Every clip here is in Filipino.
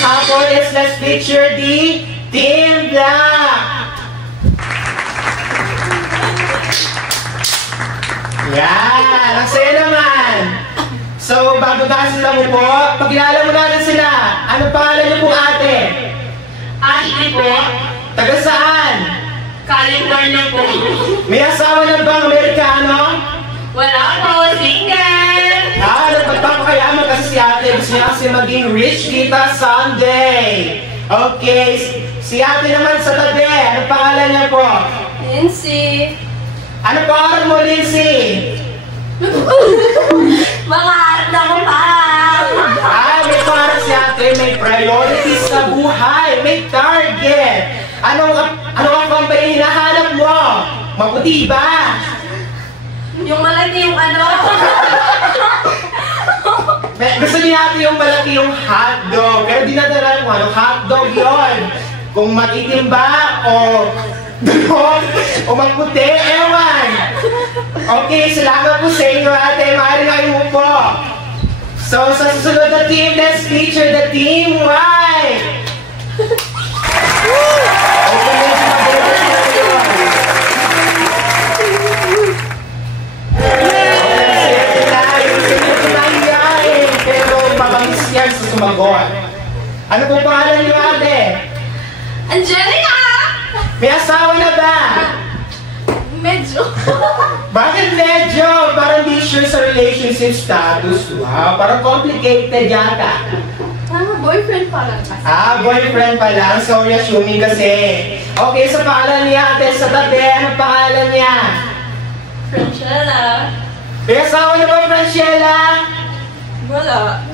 couple is, let's picture the Team Black. Yan, ang saya naman. So, bago tayo sila mo po, pagkilala mo natin sila. Ano pangalan niyo po, ate? Ashley po. Taga saan? California po. May asawa na bang Amerikano? Wala po, single. Nagpagpapakayaman kasi si ate. Gusto niya kasi maging rich kita someday. Okay, si ate naman sa tabi. Ano pangalan niya po? Lindsay. Ano pangalan mo, Lindsay? Mga art ako pa. May pangalan si ate. May priorities sa buhay. May target. Anong company hinahanap mo? Mabuti ba? Yung malaki yung ano. Gusto niya natin yung malaki yung hotdog. Pero di nadala mo anong hotdog yun. Kung matitim ba o durog o magputi, ewan. Okay, salamat po sa inyo ate. Maaari kayo mo po. So sa susunod na team, let's feature the Team White. Sumagot. Ano pong pangalan niyo, ate? Angelica! May asawa na ba? Medyo. Bakit medyo? Parang di sure sa relationship status. Wow, parang complicated yata. Boyfriend pa lang kasi. Boyfriend pa lang. Sorry, assuming kasi. Okay, sa pangalan niya, ate, sa tabi, ano pangalan niya? Francella. May asawa na ba, Francella? Wala.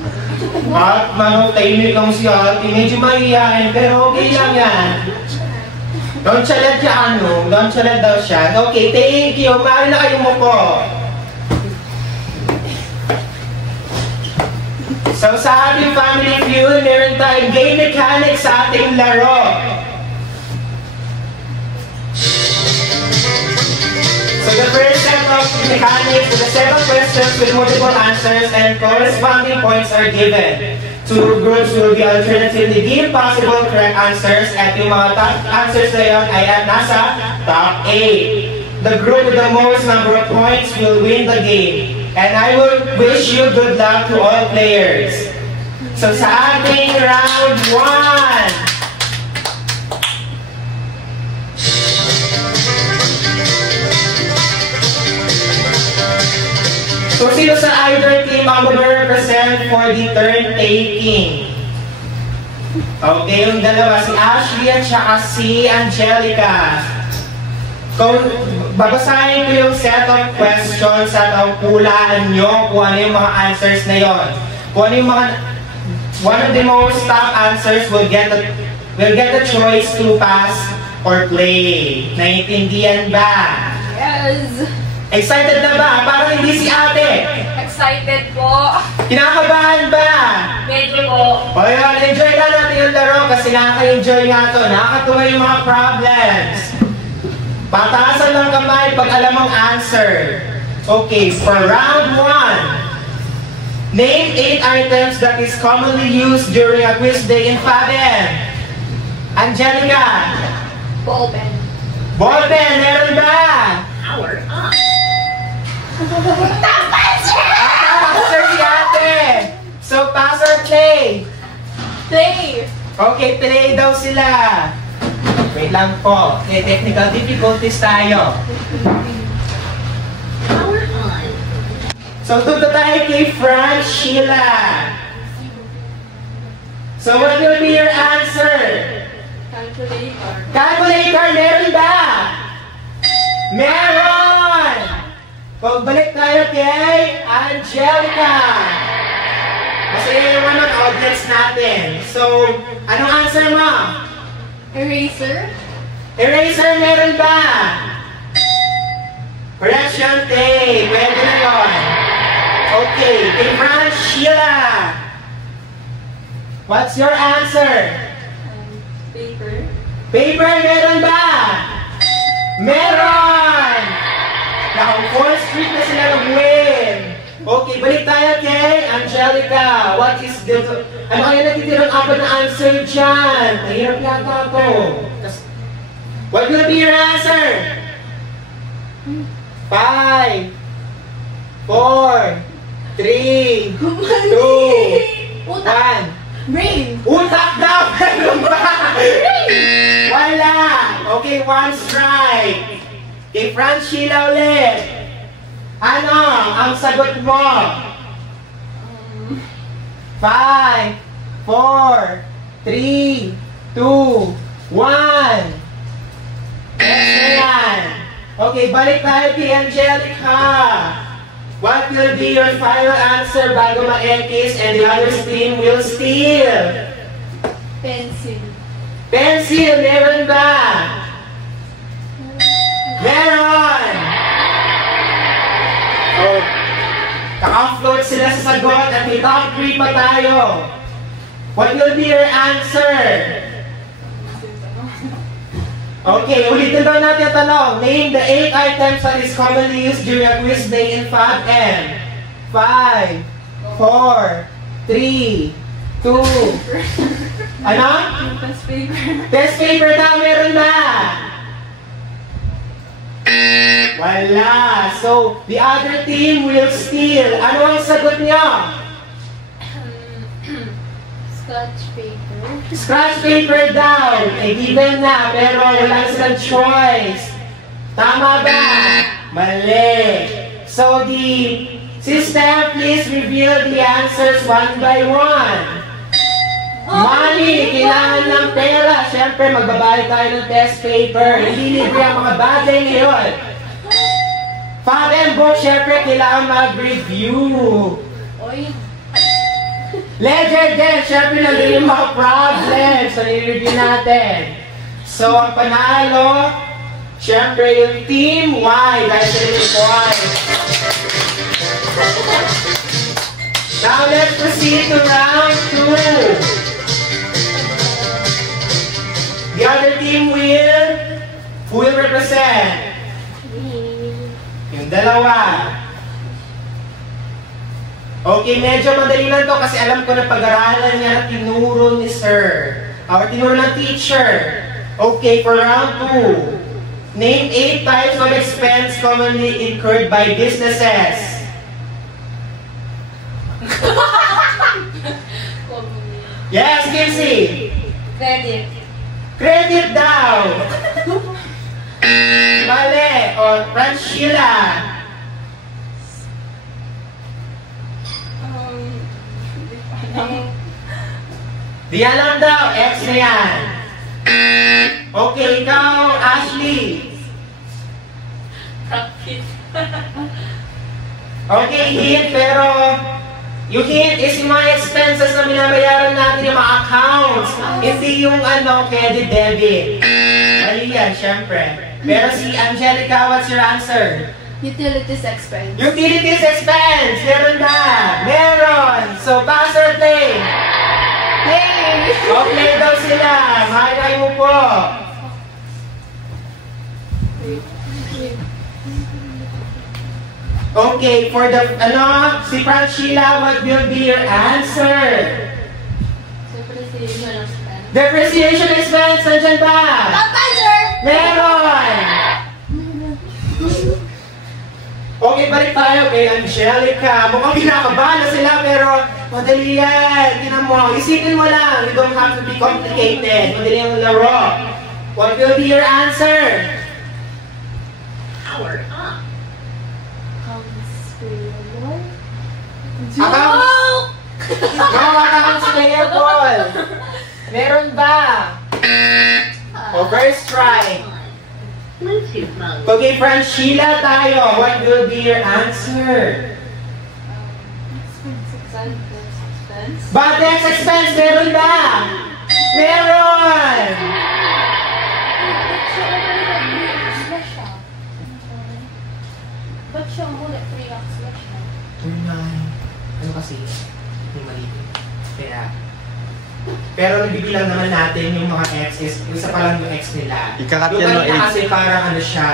Tahimik lang si ate. Medyo mahihayin, pero okay lang yan. Don't chalad siya, Don't chalad daw siya. Okay, thank you. Maaari na kayo mo po. So, sa ating family feud, meron tayong game mechanics sa ating laro. So, the first set of mechanics is a set of questions with multiple answers and corresponding points are given. Two groups will be alternatively give possible correct answers at yung mga top answers na yun ay at nasa top 8. The group with the most number of points will win the game. And I will wish you good luck to all players. So sa ating round 1, so sino sa either team ang mag-represent for the turn taking? Okay, yung dalawa, si Ashley at saka si Angelica. Kung babasahin ko yung set of questions at ang hulaan nyo kung ano yung mga answers na yon. Kung ano yung mga, one of the most top answers will get the choice to pass or play. Naiintindihan ba? Yes. Excited na ba? Parang hindi si ate. Excited po. Kinakabahan ba? Medyo po. O yun, enjoy lang natin yung laro kasi nakaka-enjoy nga to. Nakakatuwa yung mga problems. Pataasan lang kamay pag alam ang answer. Okay, for round 1, name 8 items that is commonly used during a quiz day in FABEM. Angelica. Ballpen. Ballpen, meron ba? Power up. Answer si ate. So, pass or play? Play. Okay, play daw sila. Wait lang po. May technical difficulties tayo. Power on. So, tuto tayo kay Frank Sheila. So, what will be your answer? Calculator. Calculator, meron ba? Meron! Pagbalik tayo kay Angelica. Kasi one of audience natin. So, anong answer mo? Eraser. Eraser, meron ba? Correction tape. Pwede na yun. Okay, kay Frank Sheila. What's your answer? Paper. Paper, meron ba? Meron! Now, 4th street na sila nag-win. Okay, balik tayo kay Angelica. What is the... Ano kaya natitirang apat na answer dyan? Mahirap yata ito. What will be your answer? 5, 4, 3, 2, 1. Brain. Utak daw! Meron ba? Wala! Okay, one strike. Kay Francila ulit. Ano ang sagot mo? 5, 4, 3, 2, 1. Excellent! Okay, balik tayo kay Angelica. What will be your final answer bago ma-X and the other team will steal? Pencil. Pencil, meron ba? Meron! Oh, kaka-float sila sa sagot at may top 3 pa tayo. What will be your answer? Okay, ulitin daw natin ang tanong. Name the 8 items that is commonly used during a quiz day in Fab M. 5, 4, 3, 2. Ano? Test paper. Test paper daw, meron ba? Wala. So, the other team will steal. Ano ang sagot niyo? Scotch paper. Scratch paper daw. Eh, given na, pero wala silang choice. Tama ba? Mali. So, the system, please reveal the answers one by one. Money, kailangan ng pera. Siyempre, magbabayad tayo ng test paper. Hindi libre ang mga bagay ngayon. Fab and book, siyempre, kailangan mag-review. Oy. Ledger din, syempre nandun yung mga problems na nireview natin. So, ang panalo, syempre yung Team Y, dahil sa yung points. Now, let's proceed to round 2. The other team who will represent? Yung dalawa. Okay, medyo madali lang to kasi alam ko na pag-aralan niya na tinuro ni Sir. Or tinuro ng teacher. Okay, for round 2. Name 8 types of expense commonly incurred by businesses. Yes, Kimsey. Credit. Credit daw. Mali. O, Francila. Di alam daw, X na yan. Okay, ikaw, Ashley. Profit. Okay, hint, pero yung hint is yung mga expenses na binabayaran natin yung mga accounts. Hindi yung credit debit. Mali yan, syempre. Pero si Angelica, what's your answer? Utilities expense. Utilities expense! Meron ba? Meron! So, pass or play? Hey! Okay daw sila. Mahalay mo po. Okay, for the, si Francila, what will be your answer? Depreciation expense. Depreciation expense, nandiyan ba? Sir! Meron! Okay, balik tayo kay Angelica. Mukhang kinakabahan na sila, pero madali yan. Tinan mo, isipin mo lang. You don't have to be complicated. Madali ang laro. What will be your answer? Power up. Accounts? No, accounts payable. Meron ba? O, first try. Bluetooth mode. Okay, Francila tayo. What will be your answer? Expense. Batex expense, meron ba? Meron! Ba't siya muna 3 hours na siya? Ano kasi? Hindi mali. Kaya, pero nagbibilang naman natin yung mga X's. Isa pa lang yung X nila. Ikakat Yung yan no, kanina X. kasi parang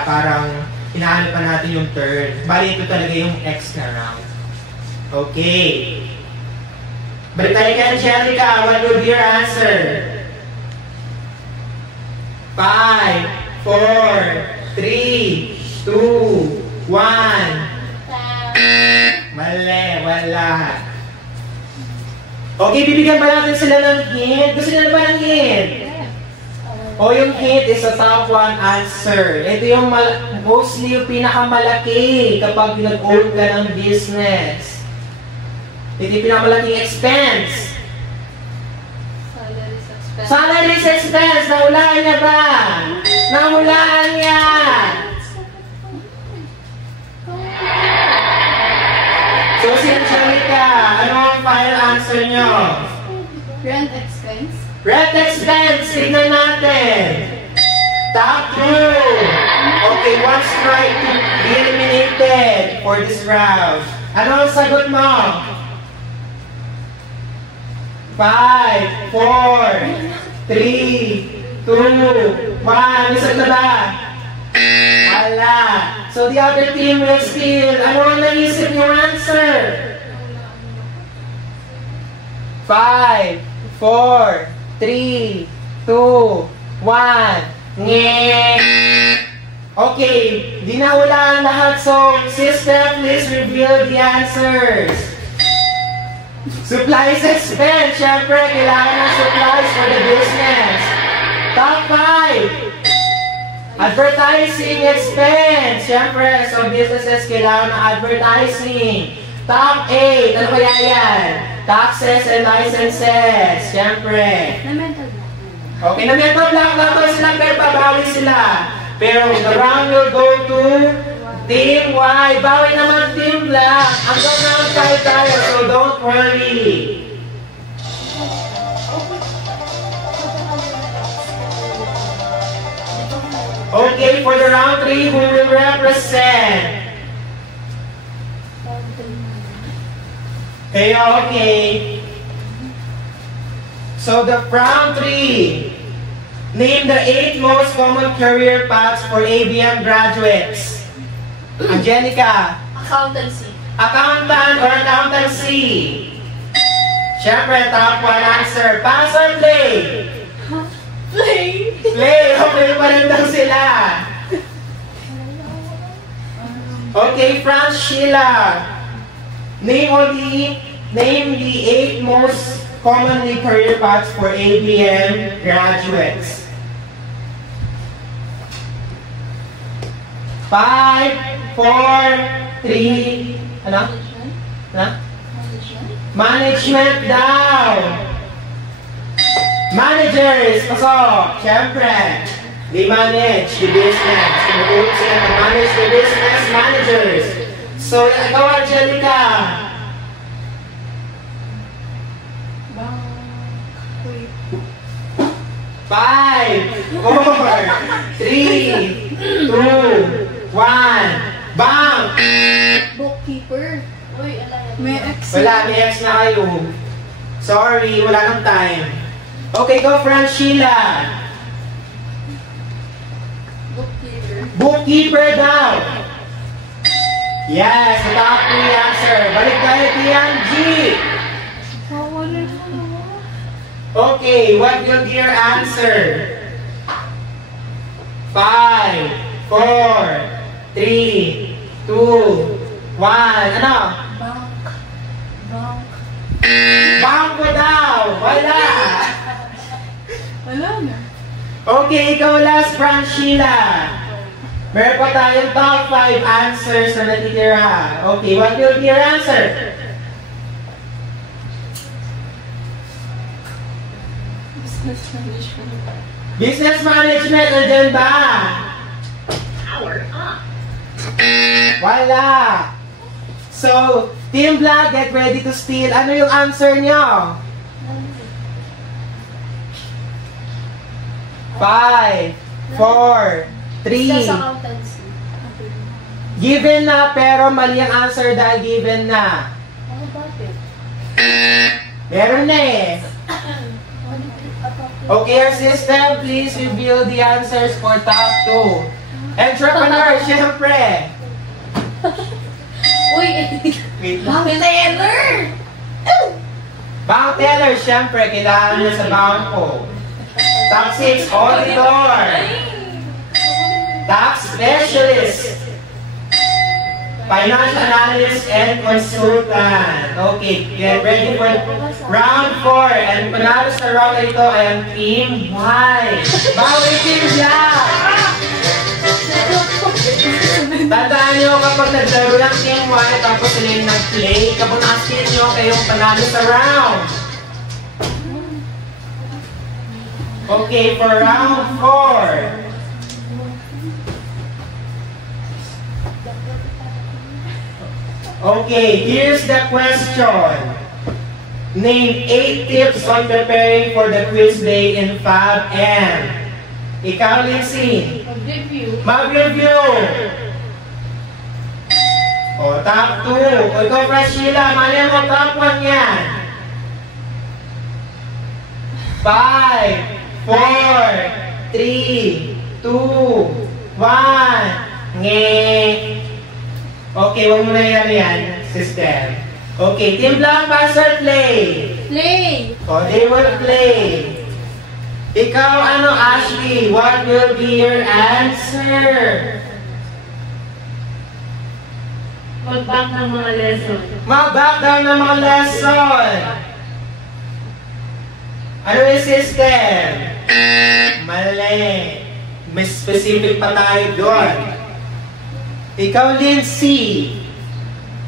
parang hinahanap pa natin yung turn. Bali ito talaga yung X na round. Okay. Balik tayo kay Angelica. What will be your answer? 5, 4, 3, 2, 1. Mali, wala. Okay, bibigyan ba natin sila ng hint? Gusto nila ba ng hint? O yung hint is a top 1 answer. Ito yung mostly yung pinakamalaki kapag nag-own ka ng business. Ito yung pinakamalaking expense. Salaries expense. Nahulaan niya ba? Nahulaan niya. So si Angelica, ano ang final answer niyo? Rent expense. Rent expense. Tignan natin. Top 2. Okay, one strike to be eliminated for this round. Ano ang sagot mo? 5, 4, 3, 2, 1. Isang na ba? Wala. So the other team will steal. Ano ang naisip yung answer? 5, 4, 3, 2, 1. Nye. Okay, di na wala ang lahat. So, system, please reveal the answers. Supplies expense. Siyempre, kailangan ng supplies for the business. Top 5. Advertising expense. Siyempre, so businesses kailangan ng advertising. Top 8. Ano kaya yan? Taxes and licenses. Siyempre. Okay, na mental block lang to sila, pero babawi sila. Pero the round will go to Team Y. Bawi naman Team Black. Hanggang round 5 tayo, so don't worry. Okay, for the round 3, who will represent? Okay. So the round 3. Name the 8 most common career paths for ABM graduates. Angelica. Accountancy. Accountant or accountancy? Siyempre, top 1 answer. Pass or play? Play. Play. Okay pa rin daw sila. Okay, Franz Sheila. Name the 8 most commonly career paths for ABM graduates. 5, 4, 3, ano? Ano? Management daw. Managers, pasok. Siyempre, they manage the business. Tinutulong sila na manage the business, managers. So, ikaw, Angelica. 5, 4, 3, 2, 1. Bang! Bookkeeper. Uy, alay. May X. Wala, may X na kayo. Sorry, wala nang time. Okay, go, Franz Sheila. Bookkeeper. Bookkeeper daw. Yes, the top 3 answer. Balik tayo, Tian G. Okay, what will be your answer? 5, 4, 3, 2, 1. Ano? Bank. Bangko daw! Wala! Wala na. Okay, ikaw last, Franz Sheila. Meron pa tayong top 5 answers na natitira. Okay, what will be your answer? Business management. Business management, nandyan ba? Power up. Wala! So, Team Black, get ready to steal. Ano yung answer nyo? 5, 4, 3. Accountancy. Given na, pero mali ang answer dahil given na. Ano bakit? Meron na eh. Okay, our system, please reveal the answers for top 2. Entrepreneur, syempre. Uy, Uy! Wait lang. Bakit Taylor? Bank teller, syempre, kailangan niya sa bangko. Top 6, auditor. Tax specialist. Financial analyst and consultant. Okay, get ready for round 4. And panalo sa round na ito ay ang Team White. Bawal Team Black! Tandaan nyo kapag naglaro ng Team White tapos sila yung nag-play, kapag nakaspin nyo kayong panalo sa round. Okay, for round 4. Okay, here's the question. Name 8 tips on preparing for the quiz day in Fab N. Ikaw, Lindsay. Mag-review. Mag-review. O, top 2. O, ikaw, Frashila. Mali mo, top 1 yan. 5, 4, 3, 2, 1. Nge. Okay, huwag mo na yan, sister. Okay, Team Black, pass or play? Play! O, they will play. Ikaw, ano, Ashley? What will be your answer? Mag-back ng mga lesson. Mag-back down ng mga lesson. Ano yung system? Mali. May specific pa tayo doon. Ikaw, Lindsay.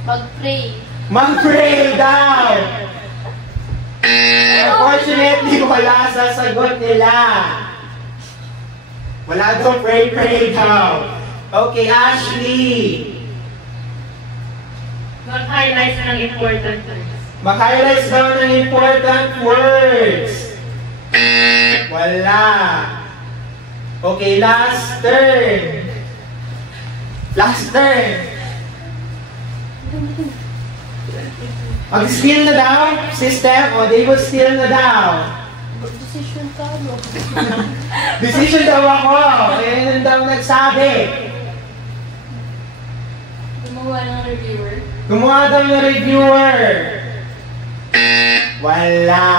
Mag-pray. Mag-pray daw. Unfortunately, wala sa sagot nila. Wala daw pray daw. Okay, Ashley. Mag-highlight ng important words. Mag-highlights daw ng important words. Wala. Okay, last turn. Last turn. Mag-steal na daw, system, o they will steal na daw. Decision ka, no? Decision daw ako. Kaya daw nagsabi. Gumawa ng reviewer. Gumawa daw ng reviewer. Wala.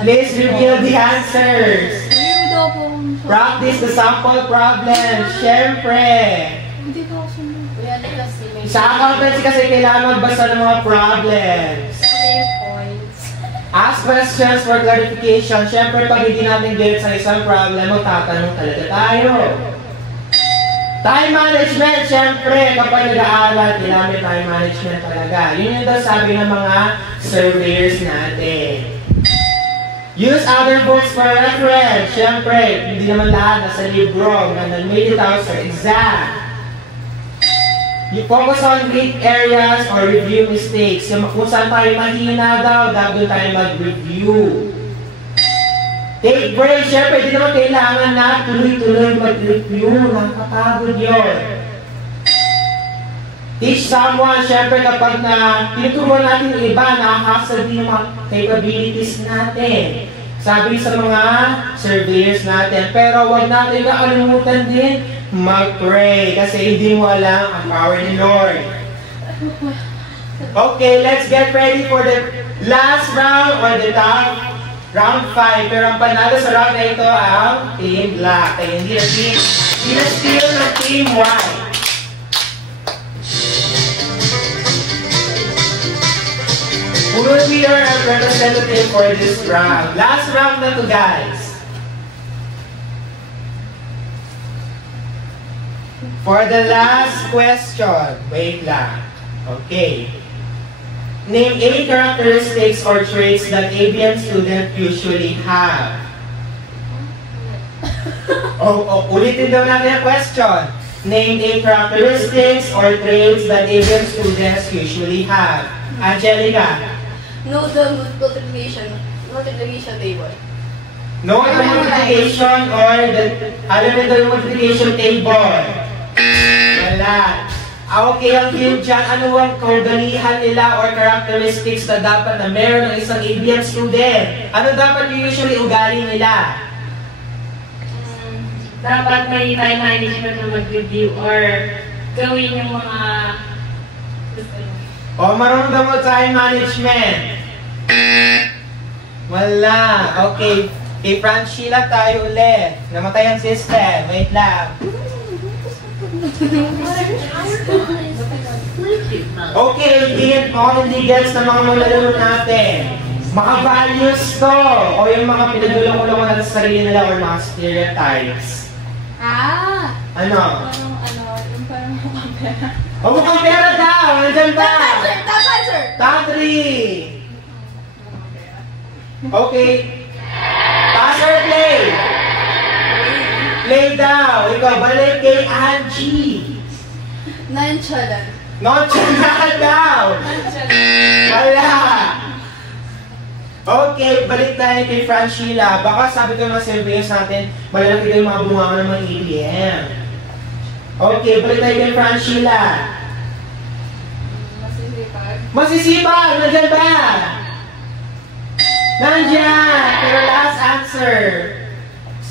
Please reveal the answers. Review daw po. Practice the sample problem. Siyempre. Hindi ko ako sunod. Kaya kasi may... Sa accountancy kasi kailangan magbasa ng mga problems. May points. Ask questions for clarification. Siyempre, pag hindi natin get sa isang problem, magtatanong talaga tayo. Time management, siyempre, kapag nag-aaral, kailangan may time management talaga. Yun yung daw sabi ng mga surveyors natin. Use other books for reference. Siyempre, hindi naman lahat nasa libro. Made it out sa exam. You focus on weak areas or review mistakes. Kung saan tayo mahina daw, doon tayo mag-review. Take break. Siyempre, hindi naman kailangan na tuloy-tuloy mag-review. Nakakapagod yun. Teach someone. Siyempre, kapag na tinuturuan natin yung iba, nakakasal din yung mga capabilities natin. Sabi sa mga surveyors natin. Pero huwag natin kakalimutan din mag-pray. Kasi hindi mo alam ang power ni Lord. Okay, let's get ready for the last round or the top round 5. Pero ang panalo sa round na ito ang Team Black. Kaya hindi na steal ng Team White. Who will be your representative for this round? Last round na to, guys. For the last question, wait lang. Okay. Name 8 characteristics or traits that ABM students usually have. Ulitin daw natin ang question. Name 8 characteristics or traits that ABM students usually have. Angelica. Know the multiplication table. Know the multiplication or alam nito yung multiplication table. Wala. Okay, ang view dyan, ano ang kaugalihan nila or characteristics na dapat na meron ng isang ABM student? Ano dapat yung usually ugali nila? Dapat may time management na mag-review or gawin yung mga O, marunong daw mo time management. Wala. Okay. Kay Francila tayo ulit. Namatay ang system. Wait lang. Okay, hindi gets na mga malalaro natin. Mga values to. O yung mga pinagulong-ulong natin sa sarili nila or mga stereotypes. Ah! Ano? Yung parang mukhang pera. O mukhang pera daw! Nandiyan ba? Top answer! Top 3! Okay. Pass or play? Play daw. Ikaw, balik kay Angie. Nonchalant. Nonchalant daw. Wala. Okay, balik tayo kay Francila. Baka sabi ko mga surveys natin, malalaki daw yung mga bunga ng mga ABM. Okay, balik tayo kay Francila. Masisipag. Masisipag! Nandiyan ba? Nandiyan! Pero last answer.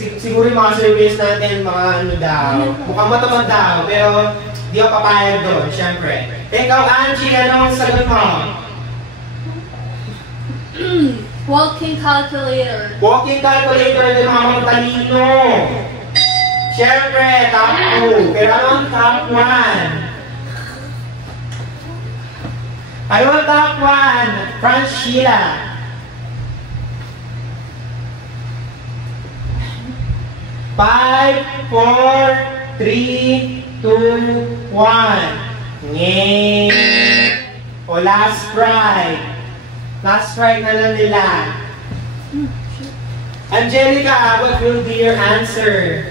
Siguro yung mga surveys natin, mga ano daw. Mukhang matamad daw, pero di ako papayag doon, syempre. Ikaw, Angie, anong sagot mo? Walking calculator. Walking calculator din mga magtalino. Syempre, top 2. Pero anong top 1? Ayun, top 1. Francila. 5, 4, 3, 2, 1. Ngey. O last try. Last try na lang nila. Angelica, what will be your answer?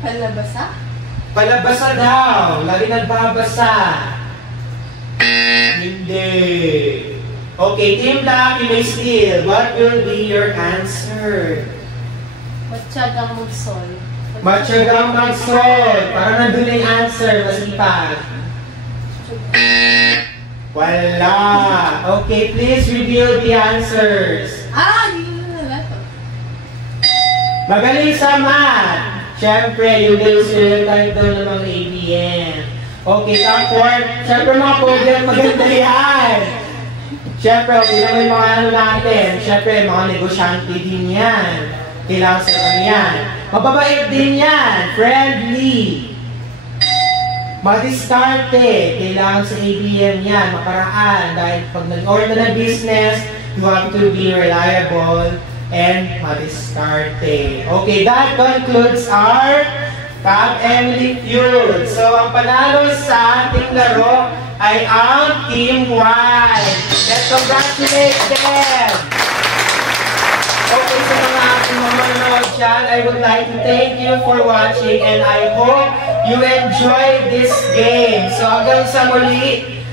Palabasa? Palabasa daw. Lagi nagbabasa. Hindi. Okay, Team Black, you may steal. What will be your answer? Matyagang magsol. Matyagang mag-solve. Parang nandun na yung answer. Masipag. Wala. Okay, please reveal the answers. Ah! Hindi ko na to. Magaling sa math. Siyempre, yung stereotype daw ng mga ABM. Okay, top 4. Siyempre, mga program, maganda yan. Siyempre, hindi naman yung mga ano natin. Siyempre, mga negosyante din yan. Kailangan sa kanya yan. Mababait din yan. Friendly. Madiskarte. Kailangan sa ABM yan. Makaraan. Dahil pag nag-order na ng business, you have to be reliable and madiskarte. Okay, that concludes our Top Emily Feud. So, ang panalo sa ating laro ay ang Team White. Let's congratulate them! Okay, sa mga ating mga manonood dyan, I would like to thank you for watching and I hope you enjoyed this game. So, hanggang sa muli,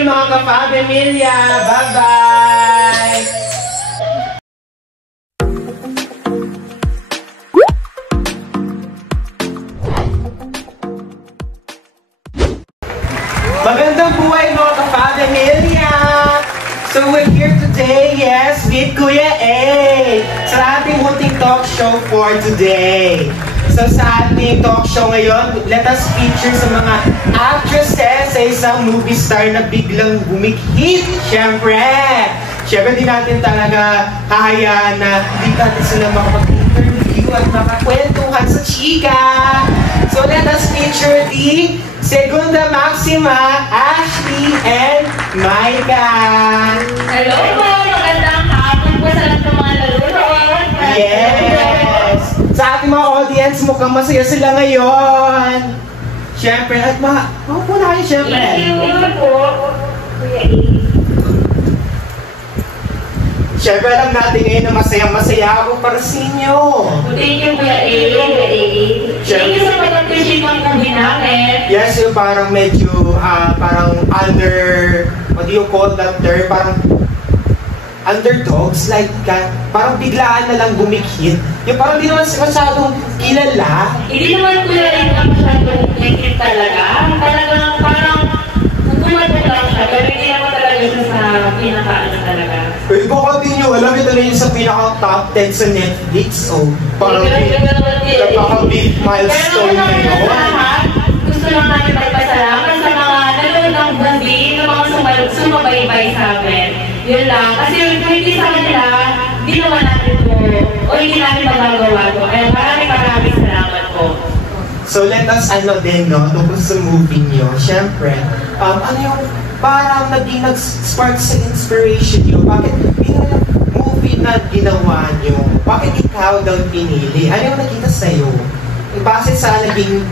mga ka-Fabemilya. Bye-bye! Magandang buhay mga ka-Fabemilya! So we're here today, yes, with Kuya A sa ating munting talk show for today. So sa ating talk show ngayon, let us feature sa mga actresses sa isang movie star na biglang bumik-hit. Siyempre di natin talaga kaya na hindi natin sila makapag-interview at makakwentuhan sa chika. So let us feature the Segunda Maxima, Ashley, and Micah. Hello po! Magandang hapon po sa lahat ng mga nalulunod. Yes! Sa ating mga audience, mukhang masaya sila ngayon. Siyempre, at po na kayo siyempre. Thank you po, Kuya A. Siyempre, alam natin ngayon na masayang-masaya ako para sa inyo. Thank you, Kuya A. Thank you sa pag-appreciate ng movie namin. Yes, yung parang medyo, parang what do you call that term? Parang underdogs, like, parang biglaan na lang bumikit. Yung parang di naman masyadong kilala. Hindi naman Kuya A na masyadong nakikit talaga. Talagang parang tumatong lang siya, pero hindi naman talaga siya sa pinaka-ano talaga. Pero baka din nyo, alam ito na yun sa pinaka-top 10 sa Netflix. Oh, parang Napaka-big Pero milestone una na sa yun. lahat, gusto lang namin magpasalamat sa mga nanonood ng movie, ng mga sumabaybay sa amin. Yun lang. Kasi kung hindi sa kanila, hindi naman natin po, o hindi natin magagawa to. Kaya maraming salamat po. So let us din, no, tungkol sa movie nyo. Siyempre, ano yung parang naging nag-spark sa inspiration nyo? Bakit yung movie na ginawa nyo? Bakit ikaw daw pinili? Ano yung nakita sa'yo? Base sa naging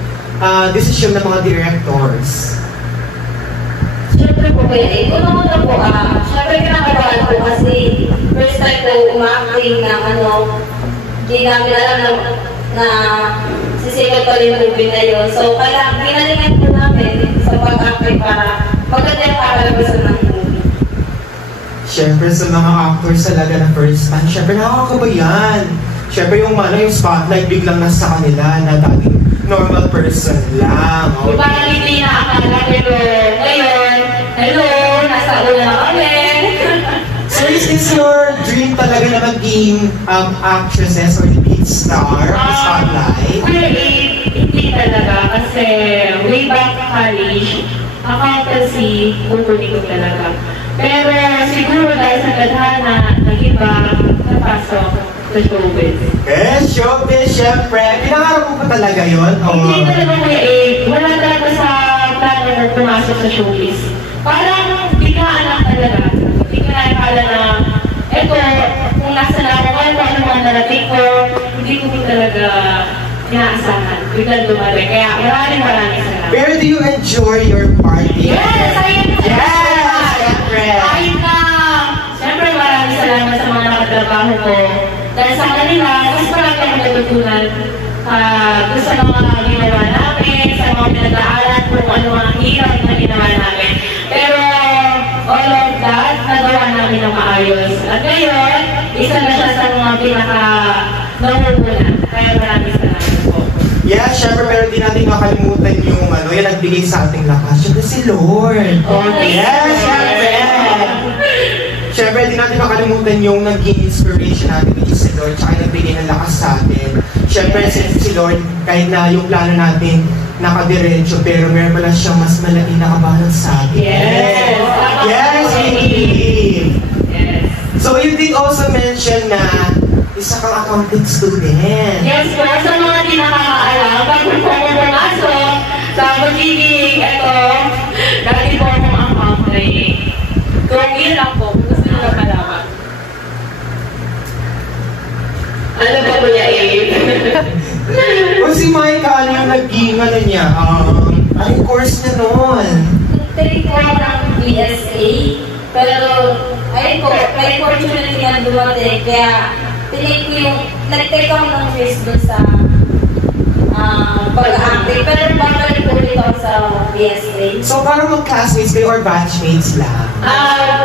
desisyon ng mga directors? Siyempre po kaya, una po, siyempre kinakabahan po kasi first time po umacting ng di namin alam na sisikat pa rin yung movie na yun. So, kaya pinalingan po namin sa pag-acting para maganda yung kakalabasan ng movie. Siyempre sa mga actors talaga na first time, siyempre nakakaba yan. Siyempre yung spotlight biglang nasa kanila na dating normal person lang. Yung parang hindi nakakala, pero ngayon, hello, nasa una na kami. So is this your dream talaga na maging actresses or lead star of the spotlight? Hindi talaga kasi way back college, accountancy, pupunin ko talaga. Pero siguro dahil sa tadhana, nag-iba, napasok sa showbiz. Showbiz, syempre. Pinangarap mo pa talaga yun? Hindi talaga kuya wala talaga sa plano na pumasok sa showbiz. Parang biglaan lang talaga. Hindi ko nakakala na, eto, kung nasa na ako ngayon, ano mga narating ko, hindi ko talaga inaasahan. Biglang dumating. Kaya maraming salamat. Pero do you enjoy your party? Yes! Yes! Syempre! Kahit na, syempre maraming salamat sa mga nakatrabaho ko. Dahil sa kanila, mas marami akong natutunan gusto ng mga ginawa namin, sa mga pinag-aaral, kung ano mga hirap na ginawa namin. Pero all of that, nagawa namin ng maayos. At ngayon, isa na siya sa mga pinaka-nahuhunan. Kaya maraming salamat po. Yeah, syempre, pero di natin makalimutan yung yung nagbigay sa ating lakas. Syempre si Lord. Okay. Yes, syempre! Syempre, di natin makalimutan yung naging inspiration natin, which is si Lord, tsaka yung nagbigay ng lakas sa atin. Syempre, si Lord, kahit na yung plano natin nakadiretso, pero meron pala siyang mas malaking nakabalot sa atin. Yes! Yes, indeed! Yes. So, you did also mention na isa kang accounting student. Yes, po. Sa mga di nakakaalam, bago po ako pumasok sa pagiging, dati po akong accounting. Kung yun lang po, gusto nyo na malaman. Ano ba po niya O si Micah, ano yung naging, niya, anong course niya noon? Nag-take ko ng BSA, pero ayun po, may opportunity na dumating, kaya pinake ko nag-take ako ng risk dun sa pag-acting, pero babalik ko ulit ako sa BSA. So, parang mag-classmates kayo or batchmates lang?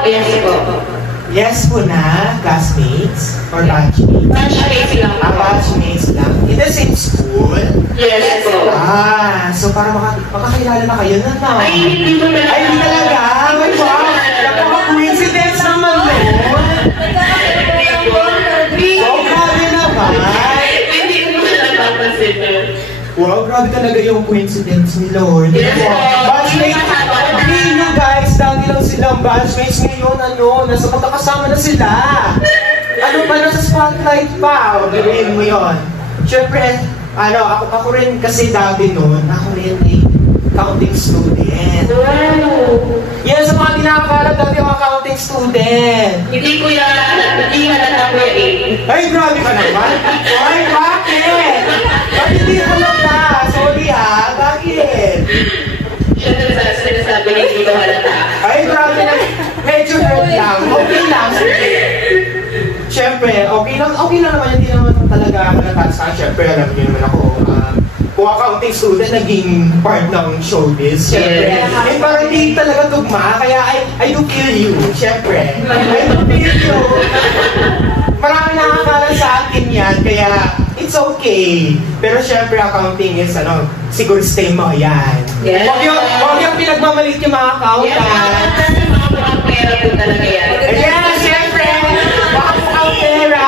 Yes po. Yes po na, classmates or batchmates? Batchmates lang po. Batchmates lang. In the same school? Yes po. So parang makakilala na kayo na, no? Ay, hindi mo talaga. Ay, hindi talaga? My God! Napaka-coincidence naman nun! Wow, grabe naman! Hindi ko mo siya napapansin yun. Wow, grabe talaga yung coincidence ni Lord. Yes, Batchmates, hindi nyo guys, dati lang silang batchmates ngayon, nasa magkakasama na sila. Ano pa, nasa spotlight pa, o gawin mo yun. Siyempre, ako rin kasi dati noon, ako rin ay accounting student. Wow! Yan, sa mga pinakakalap dati yung accounting student. Hindi ko yan, hindi ka natapo Ay, grabe ka naman. Ay, bakit? Bakit hindi ko halata? Sorry ha, bakit? Siya sinasabi niya hindi ko halata. Ay, grabe na. Medyo hurt lang. Okay lang. Siyempre, okay lang naman. Hindi naman talaga halata sa akin. Siyempre, alam niyo naman ako, kung accounting student, naging part ng showbiz. Siyempre, parang hindi talaga tugma. Kaya, I do kill you. Siyempre, I do kill you. Marami nakakala sa akin yan, kaya it's okay. Pero syempre, accounting is, siguro stay mo, yan. Yes. Huwag yung pinagmamalit yung mga accountant. Yes, mga pera po talaga yan. Yeah, syempre, baka po ang pera.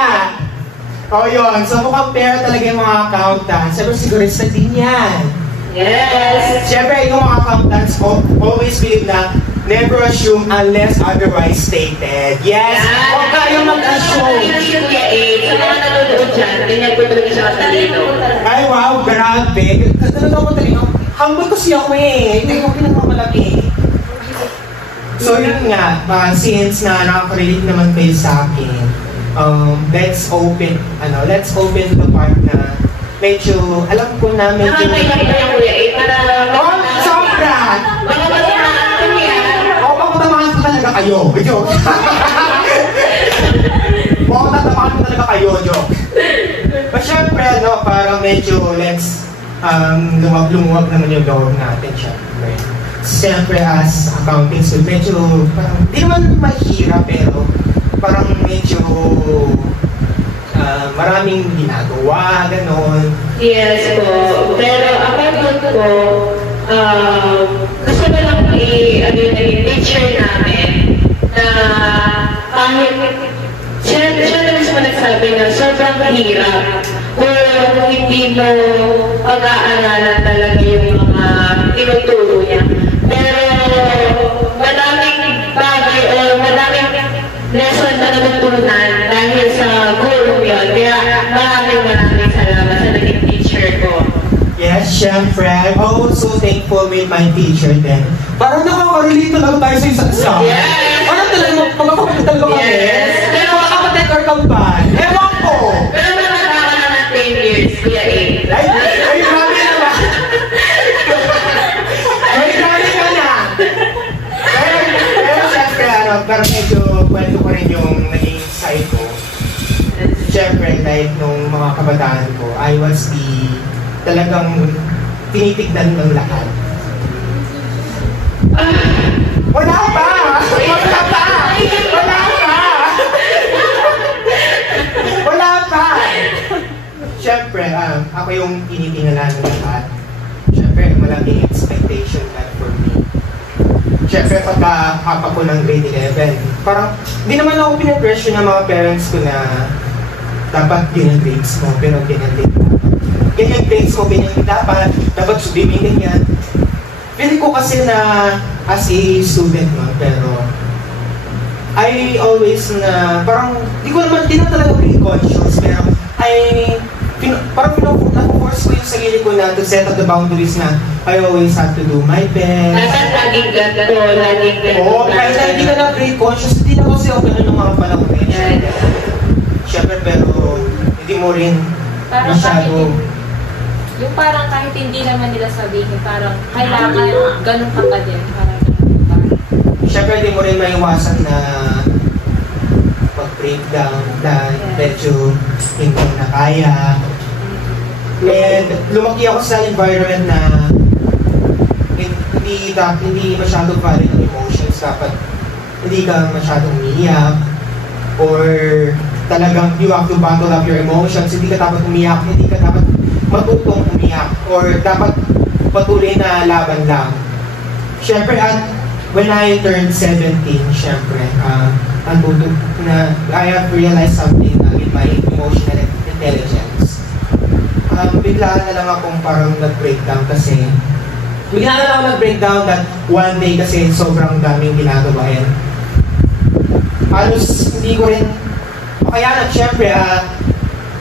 Oh, yun. So, mukhang pair talaga yung mga accountants. Siyempre, sigurista din yan. Yes! Siyempre, yung mga accountants always believe na never assume unless otherwise stated. Yes! Huwag kayong mag-assume. Sa mga nanonood dyan, ganyan po talaga siya katalino. Ay, wow, grabe. Talaga ako talaga. Humble kasi ako eh. Hindi ko pinagmamalaki. So, yun nga. Since na nakaka-relate naman kayo sa akin, let's open the part na medyo, alam ko na medyo... Nakakailan ba yung kuya eh? Para... Oh, sobra! Baka matamahan ko niya. Oo, pagtamahan ko talaga kayo. Joke. Oo, tatamaan ko talaga kayo. Joke. But syempre, parang medyo let's lumuwag naman yung loob natin, syempre. Siyempre, as accounting school, medyo parang, di naman mahirap, pero parang medyo maraming ginagawa, gano'n. Yes po. Pero apart po, gusto ko lang naging teacher namin na kahit siya na mismo nagsabi na sobrang hirap kung hindi mo pag-aaralan talaga yung mga tinuturo niya. Pero madaming bagay o madaming lesson na natutunan dahil sa guru yun. Kaya maraming salamat sa naging teacher ko. Yes, syempre. I'm also thankful with my teacher then. Parang nakaka-relate talaga tayo sa isa't isa. Yes! Parang talaga, magkakapatid talaga kami. Yes! Pero makakapatid or kampan. Ewan ko! Pero nakataka na ng 10 years, Kuya A. Ay, grabe na ba? Ay, grabe ka na! Pero syempre, pero medyo kwento ko rin yung naging side ko. Syempre, like nung mga kabataan ko, I was talagang tinitignan ng lahat. Wala pa! Wala pa! Wala pa! Wala pa! Siyempre, ako yung tinitingnan ng lahat. Siyempre, malaking expectation that for me. Siyempre, pagka-hapa ko ng grade 11, parang, di naman ako pinapressure ng mga parents ko na dapat ganyan grades mo, pero ganyan din dapat. Ganyan grades mo, ganyan din dapat swimming ganyan. Feeling ko kasi na as a student mo, pero I always na, parang, di naman talaga really conscious, pero parang pinaforce ko yung sarili ko na to set up the boundaries na I always have to do my best. Dapat laging ganito, laging ganito. Oo, kahit na hindi ka na grade conscious, hindi na kasi ako ganun ng mga panahon na yun. Siyempre, pero hindi mo rin Parang masyado. Yung parang kahit hindi naman nila sabihin, parang kailangan ganun ka pa din. Parang Siyempre, hindi mo rin maiwasan na mag-breakdown dahil medyo hindi mo na kaya. And lumaki ako sa environment na hindi masyadong valid ang emotions. Dapat hindi ka masyadong umiiyak or talagang you have to bottle up your emotions. Hindi ka dapat umiyak, hindi ka dapat matutong umiyak or dapat patuloy na laban lang. Siyempre, when I turned 17, siyempre, I have realized something with my emotional intelligence. Biglaan na lang akong parang nag-breakdown kasi biglaan na lang ako nag-breakdown that one day kasi sobrang daming ginagawa yan. Halos hindi ko rin kaya na siyempre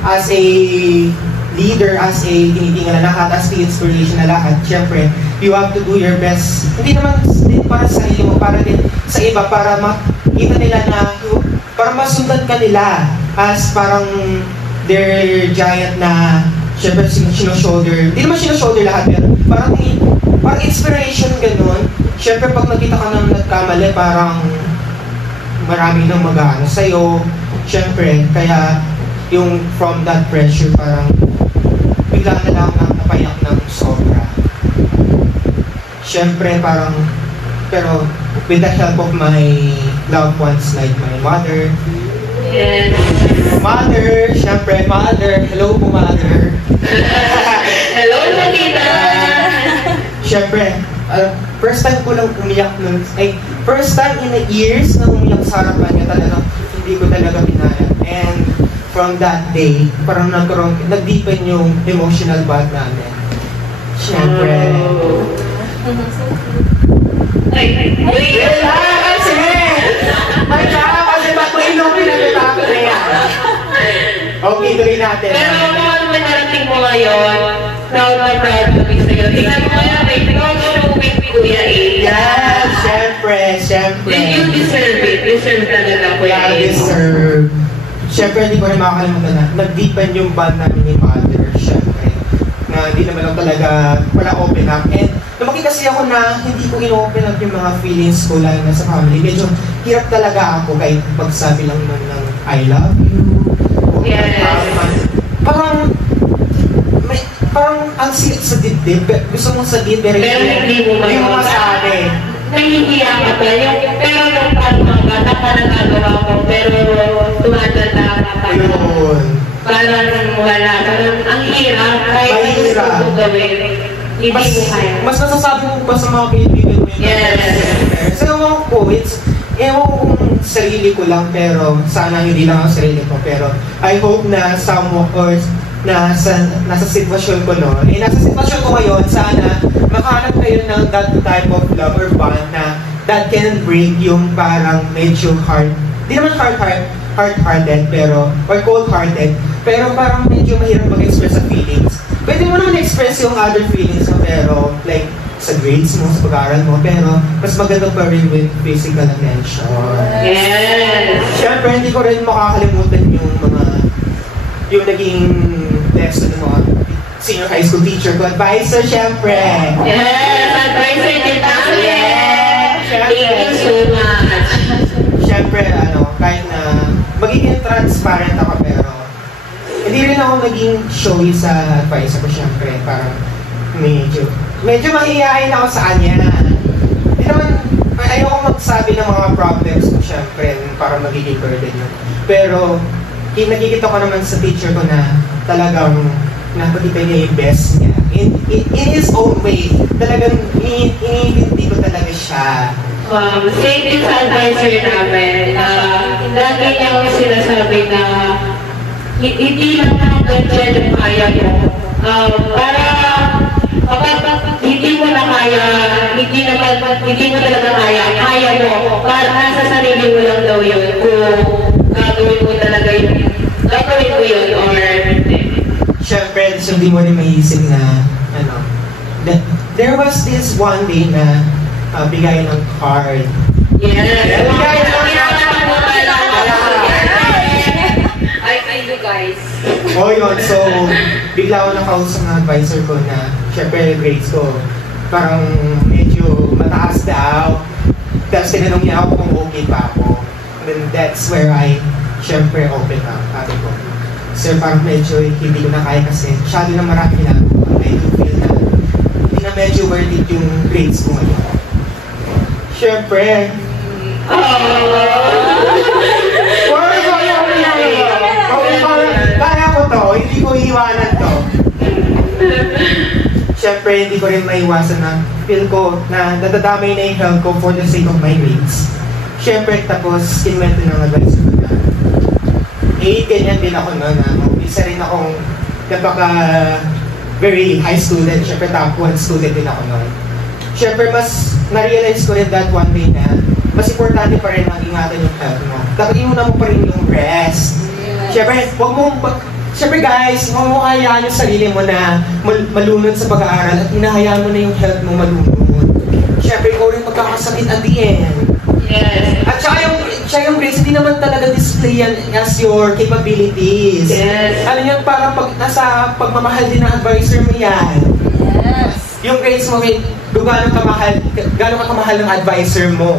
as a leader, as a tinitingnan na lahat, as the inspiration na lahat, siyempre you have to do your best. Hindi naman din para sa sarili mo, para din sa iba, para makita nila na para masundan ka nila as parang their giant na siyempre sino-shoulder, hindi naman sino-shoulder lahat, pero parang inspiration ganun. Siyempre pag nakita ka nang nagkamali, parang marami nang mag-aano sa'yo. Siyempre, kaya yung from that pressure, parang bigla na lang napayak ng sobra. Siyempre, parang, pero with the help of my loved ones like my mother, Yes. Mother, syempre, mother. Hello po, mother. Hello, Manita! Syempre, first time ko lang umiyak nun. First time in a years na umiyak sa harapan niya talaga. Hindi ko talaga pinaya. And from that day, parang nag-deepen yung emotional bond namin. Siyempre. Kasi ba't mo inopin na nito na yan? Okay, tuloy natin. Pero kung ano man narating mo ngayon, proud na proud to be sa'yo. Tingnan mo yan, proud to be Kuya A. Yes, syempre. You deserve it. Deserve talaga, Kuya A. Deserve. Syempre, hindi ko rin makakalimutan na nag-deepen yung bond namin ni Mother, syempre. Na hindi naman lang talaga wala open up. And lumaki kasi ako na hindi ko in-open up yung mga feelings ko lalo na sa family. Medyo hirap talaga ako kahit pagsabi lang naman ng I love you. Yes. Parang ang silit sa dibdib. Gusto mong sabihin pero hindi mo masabi. Nahihiya ka pa. Pero yung parang mga bata pa nagagawa mo, pero tumatanda ka pa. Ayun. Parang wala. Parang ang hirap. Kahit Mahirap. gusto mo gawin, hindi mo kaya. Mas nasasabi mo pa sa mga kaibigan mo yun. Yes. So ewan ko, ewan ko kung sarili ko lang, pero sana hindi lang ang sarili ko. Pero I hope na nasa sitwasyon ko noon. Nasa sitwasyon ko ngayon, sana makahanap kayo ng that type of love or bond na that can break yung parang medyo hard. Di naman hard-hearted, pero, or cold-hearted, pero parang medyo mahirap mag-express sa feelings. Pwede mo naman express yung other feelings mo, pero like sa grades mo, sa pag-aaral mo, pero mas maganda pa rin with physical attention. Yes! Siyempre, hindi ko rin makakalimutan yung naging text ng mga senior high school teacher ko, advisor, siyempre. Yes! Advisor din ako! Yes! Thank you so much! Siyempre, kahit na magiging transparent ako, pero hindi rin ako naging showy sa advisor ko, siyempre. Parang medyo mahihayin ako sa kanya. Hindi naman, ayoko magsabi ng mga problems ko, siyempre, para magiging burden yun. Pero, nakikita ko naman sa teacher ko na talagang napakita niya yung best niya. In his own way, talagang iniintindi ko talaga siya. Same din sa advisor namin. Lagi niya ako sinasabi na hindi lang hanggang dyan yung kaya mo. Para hindi mo na kaya, hindi mo talaga kaya mo. Para nasa sarili mo lang daw yun. Kung gagawin mo talaga yun. Gagawin mo yun or hindi. Siyempre, hindi mo rin maisip na, there was this one day na bigay ng card. Yes. Bigay ng I do guys. yun. So, bigla ako nakausap ng advisor ko na, syempre, grades ko, parang medyo mataas daw. Tapos tinanong niya ako kung okay pa ako. And then that's where I, syempre, open up. Sabi ko, sir, parang medyo hindi ko na kaya kasi masyado na marami ginagawa. I do feel na hindi na medyo worth it yung grades ko ngayon. Syempre, kaya ko to, hindi ko iiwanan to. Siyempre, hindi ko rin maiwasan na feel ko na nadadamay na yung health ko for the sake of my grades. Siyempre, tapos, kinwento ng advisor ko na ganyan din ako noon na isa rin akong very high student. Siyempre, top 1 student din ako noon. Siyempre, mas na-realize ko rin that one day na mas importante pa rin ang ingatan yung health mo. Dapat iuna mo pa rin yung rest. Siyempre guys, huwag mo hayaan yung sarili mo na malunod sa pag-aaral at hinahayaan mo na yung health mo malunod. Siyempre, ikaw rin magkakasakit at the end. Yes. At saka yung grades, hindi naman talaga display yan as your capabilities. Yes. Ano yan, parang nasa pagmamahal din ng advisor mo yan. Yes. Yung grades mo, kung gaano ka kamahal ng advisor mo.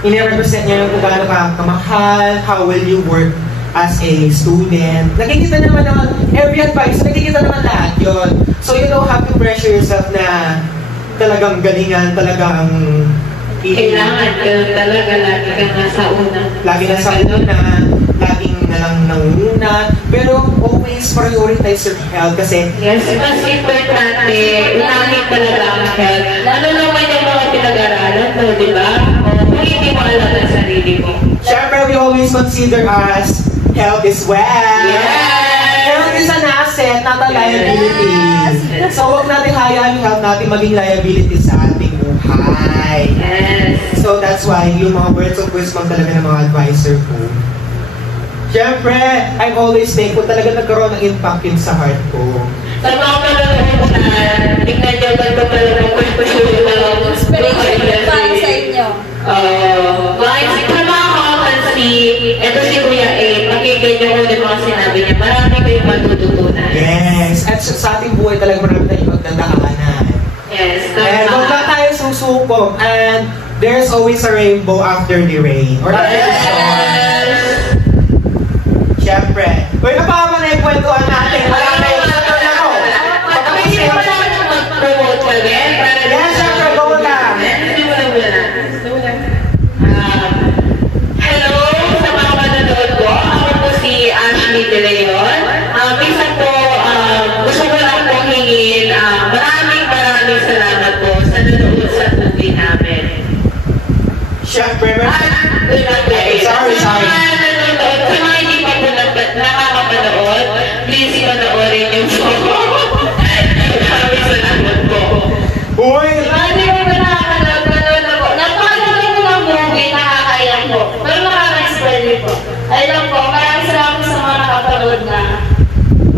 Ini-represent niya yung kung gaano ka kamahal, how will you work as a student. Nakikita naman every advisor, nakikita naman lahat yun. So you don't have to pressure yourself na talagang galingan, talagang Kailangan ka talaga lagi ka nasa una. lagi na sa una, laging na lang nangunguna, pero always prioritize your health kasi Yes, mas importante, unahin talaga ang health. Ano naman yung mga pinag-aralan mo, di ba? Kung hindi mo alam ng sarili ko. Siyempre, we always consider us health is wealth. Yes! Health is an asset, not a liability. So, huwag natin hayaan yung health natin maging liability sa ating buhay. Yes. So, that's why yung mga words of wisdom talaga ng mga advisor ko. Siyempre, I'm always thankful. Talaga nagkaroon ng impact yun sa heart ko. Sa mga panonood na, tingnan niyo ba ito talagang pagpasulit na Inspiration para sa inyo. Sa mga kakakansi, ito si Kuya A, pakinggan niyo kung yung mga sinabi niya. Marami kayong matututunan. Yes. At sa ating buhay talaga marami tayong pagdadaanan. Yes. And huwag na tayo susubok. And there's always a rainbow after the rain. Or Yes. siyempre. Uy, napaka na yung kwentuhan natin. Wala na yung sato na ko. Hindi mo naman yung mag-promote ka rin. Yes, siyempre. Go na. Hindi mo lang hello sa mga manonood ko. Ako po si Ashley De Leon. Minsan po, gusto ko lang po hingin. Maraming salamat po sa nanonood sa TV namin. Siyempre. Sorry. Sa mga hindi pa po nakakapanood, please panoorin yung show. Maraming salamat po. Uy! Hindi ko ba nakakanood ako? Napakaganda ko ng movie, nakakaiyak po. Pero nakaka-inspire din po. Ayun po, maraming salamat sa mga nakapanood na.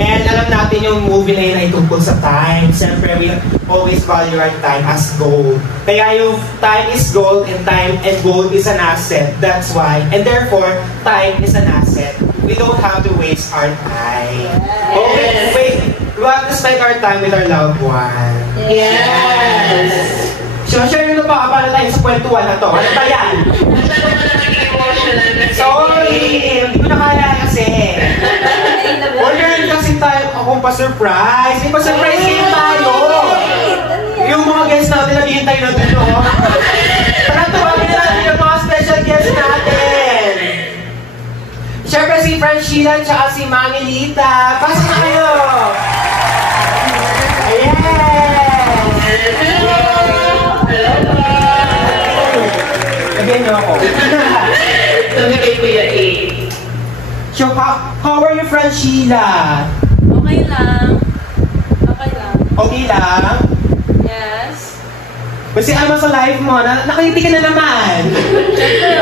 And alam natin yung movie na yun ay tungkol sa time. Siyempre, we always value our time as gold. Kaya yung time is gold and gold is an asset. That's why. And therefore, time is an asset. We don't have to waste our time. Wait. We have to spend our time with our loved one. Yes! So, share nyo na pa, paano tayo sa kwentuhan na to? Ano ba yan? Masyado ko na naging emotional kasi. Sorry! Hindi ko na kaya kasi. Meron kasi tayo akong pa-surprise. May pa-surprise game tayo. Yung mga guests natin naghihintay na dun, no? Tara, tawagin na natin yung mga special guests natin. Siyempre si Francina at si Mami Lita. Pasok na kayo! Ayan! Hello! Lagyan niyo ako. Sabi kay Kuya A. So, how are you, Francina? Okay lang. Okay lang? Yes. Kasi ano sa live mo, nakangiti ka na naman.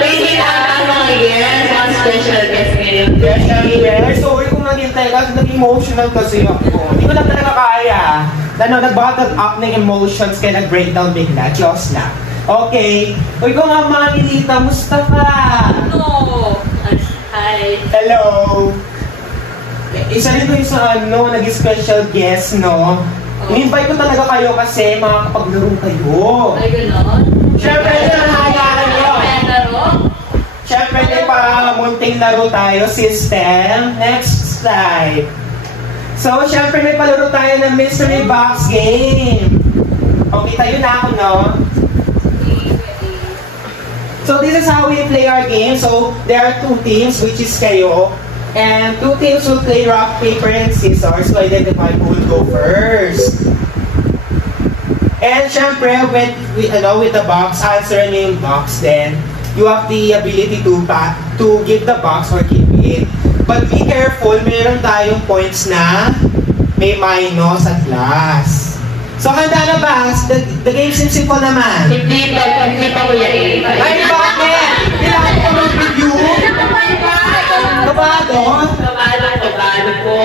Waiting ang mga guests, mga special guests ngayon. Yes, sorry kung naghintay ka, nag-emotional kasi ako. Hindi ko lang talaga kaya. Nag-bottled up ng emotions kaya nag-breakdown bigla. Diyos na. Okay. Uy ko nga mga Nilita, musta ka? No. Hi. Hello. Isa rin ko yung sa naging special guest, no? In-invite ko talaga kayo kasi makakapaglaro kayo. Ay, gano'n? Siyempre, ito na hayaan nyo. Laro? Siyempre, para munting laro tayo, system. Next slide. So, siyempre, may palaro tayo ng mystery box game. Okay, tayo na ako, no? So, this is how we play our game. So, there are two teams, which is kayo. And two teams will play rock, paper, and scissors to identify who will go first. And syempre, with the box, answer nyo yung box, then you have the ability to give the box or keep it. But be careful, meron tayong points na may minus at plus. So, handa na ba? The game seems simple naman. Hindi pa Kuya A. Ay, bakit? Kailangan ko mag-review? Kabado? Kabado po.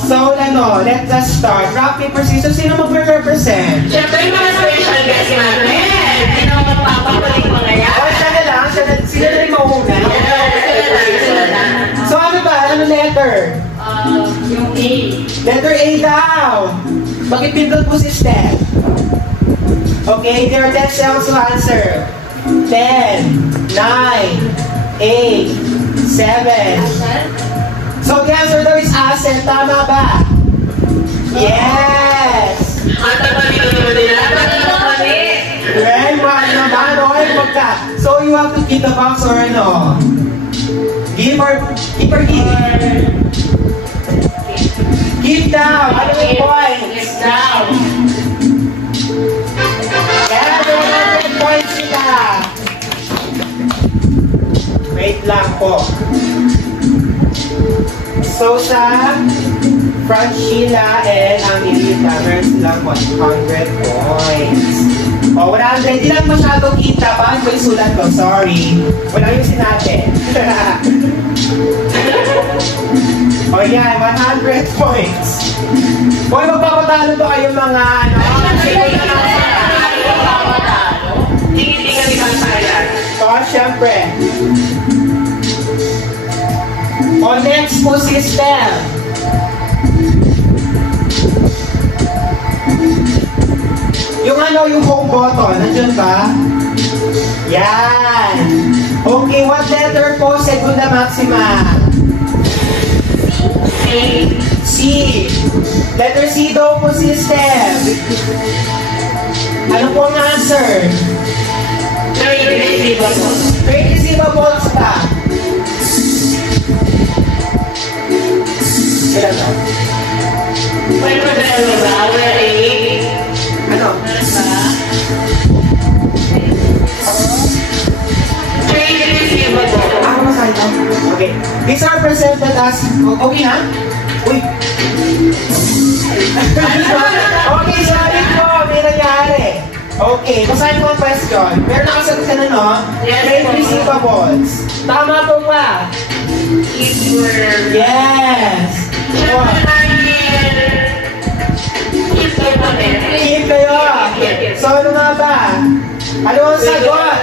So, let's just start. Rock, paper, scissors. Sino mag-represent? Siyempre yung mga special guests natin. Sino ang magpapakuling mga yan? O, siya na lang. Sino na rin mauna? So, ano ba? Ano letter? Yung A. Letter A daw. Bakit pindot mo si Steph? Okay, there are 10 cells to answer. 10, 9, 8, 7. So, the answer daw is asset. Tama ba? Yes! At ang mali naman nila. Well, naman, okay, so you have to keep the box or no? Give or give? Give down! Ano yung points? Yes, now. Yeah, 100 points sila! lang po. So sa Franchila and Angelita, meron silang 100 points. O, 100. Hindi lang masyadong kita. Paano ba yung sulat ko? Sorry. Wala yung sinabi. O yan, 100 points. Boy, magpapatalo ba kayo mga ano? Hindi ka naman tayo. O, syempre. O, next po system. Yung ano, yung home button, nandiyan ba? Yan. Okay, what letter po, Segunda Maxima? C. Letter C daw po, system. Ano po ang answer? 30 receivables pa. Kailan na? Ano? Ako masahin to? Okay. These are presented as... Okay na? Uy! Okay, sorry po. May nangyari. Okay, basahin mo ang question. Pero nakasagot ka na, no? Trade receivables. Tama po ba? Yes! Keep kayo! So, ano nga ba? Ano ang sagot?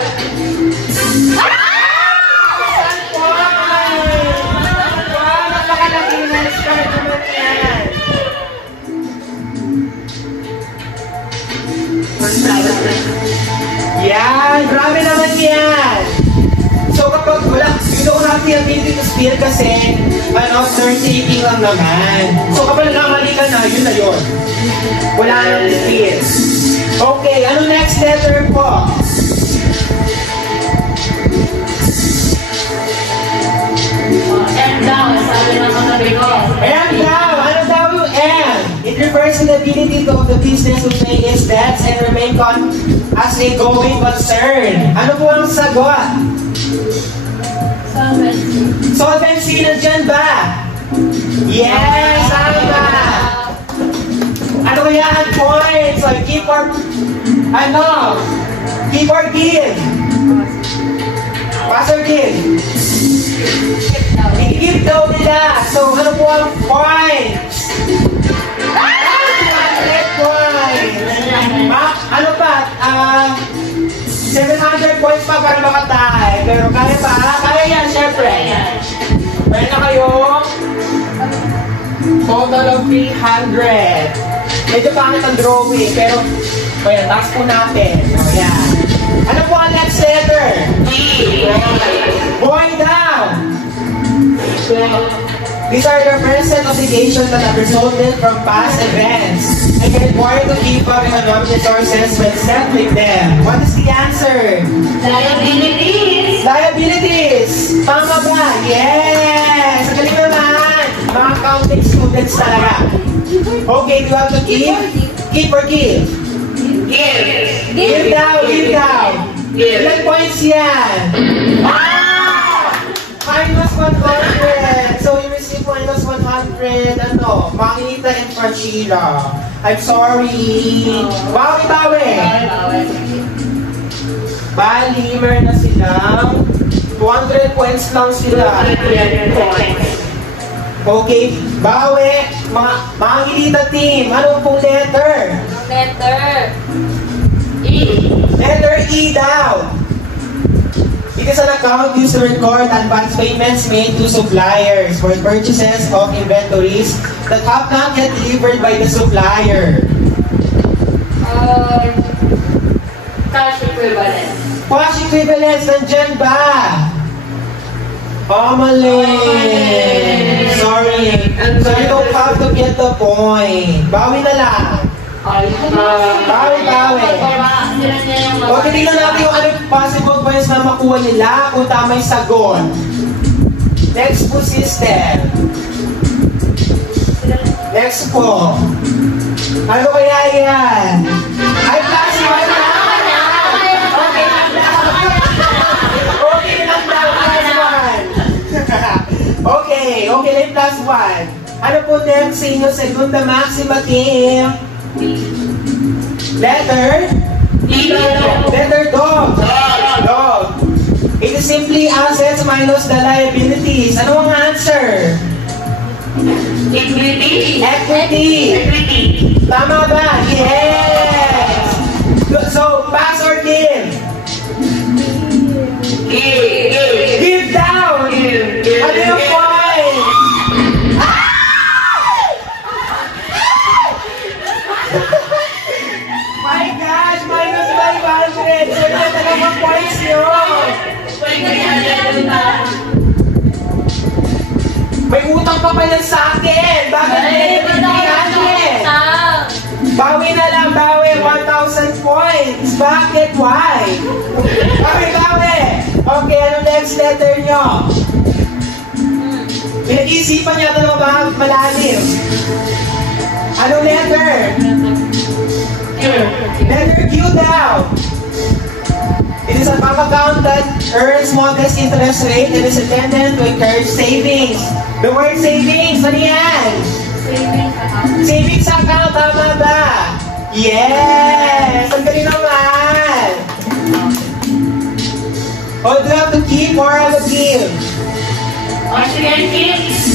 Napakalaki na start naman yan. Yan! Grabe naman yan! So kapag wala, you don't have the ability to steal kasi ano, turn taking lang naman. So kapag nakamali ka na, yun na yun. Wala nang steal. Okay, ano next letter po? M daw, sabi ng mga bigo. M daw! Ano daw yung M? It refers to the ability of the business to pay its debts and remain as a going concern. Ano po ang sagot? Solvency nandyan ba? Yes! Tama! Ano kaya ang points? So, keep or... Ano? Keep or give? Pass or give? I-give daw nila. So, ano po ang points? 100 points! Ano pa? 700 points pa para makatay. Pero kaya pa? Kaya yan, syempre. Meron na kayo total of 300. Medyo pangit ang drawing, pero ayan, taas po natin. O, yan. Ano po ang next letter? Boy down! These are the present obligations that have resulted from past events and can require to keep up economic resources when settling them. What is the answer? Liabilities. Liabilities! Tama ba? Yes! Galing naman! Mga accounting students talaga. Okay, do you have to give? Keep or give? Give down, give down. Ilan points yan? Minus 100. So you receive minus 100. Ano? Manginita and Franchila. I'm sorry. Bawi. Bali, meron na silang 200 points lang sila. Okay, bawi. Manginita team. Ano pong letter? Letter. Letter E daw. It is an account used to record advance payments made to suppliers for purchases of inventories that have not yet delivered by the supplier. Cash equivalent. Cash equivalents, nandyan ba? Oh, mali. Sorry. So you don't have to get the point. Bawi na lang. Bawi. O, titignan natin yung ano possible points na makuha nila kung tama yung sagot. Next po, system. Next po. Ano kaya yan? Ay, class 1 na! Okay lang daw, class 1. po next sa inyo, segunda maxima team? Letter? Letter dog. Dog. It is simply assets minus the liabilities. Ano ang answer? Equity. Equity. Tama ba? Yes! So, pass or give? Give down! Ano yung point? My gosh! Minus 500! So, yun ang mga points nyo! May utang pa yan sa akin! Bakit negative 300? Bawi na lang, bawi! 1,000 points! Bakit? Why? Bawi! Okay, ano next letter nyo? Pinag-iisipan niya ito ng mga malalim. Anong letter? Letter Q daw! It is a bank account that earns modest interest rate and is intended to encourage savings. The word savings, ano yan? Savings account, tama ba? Yes! Ang galing naman! O, do you have to keep or have to give?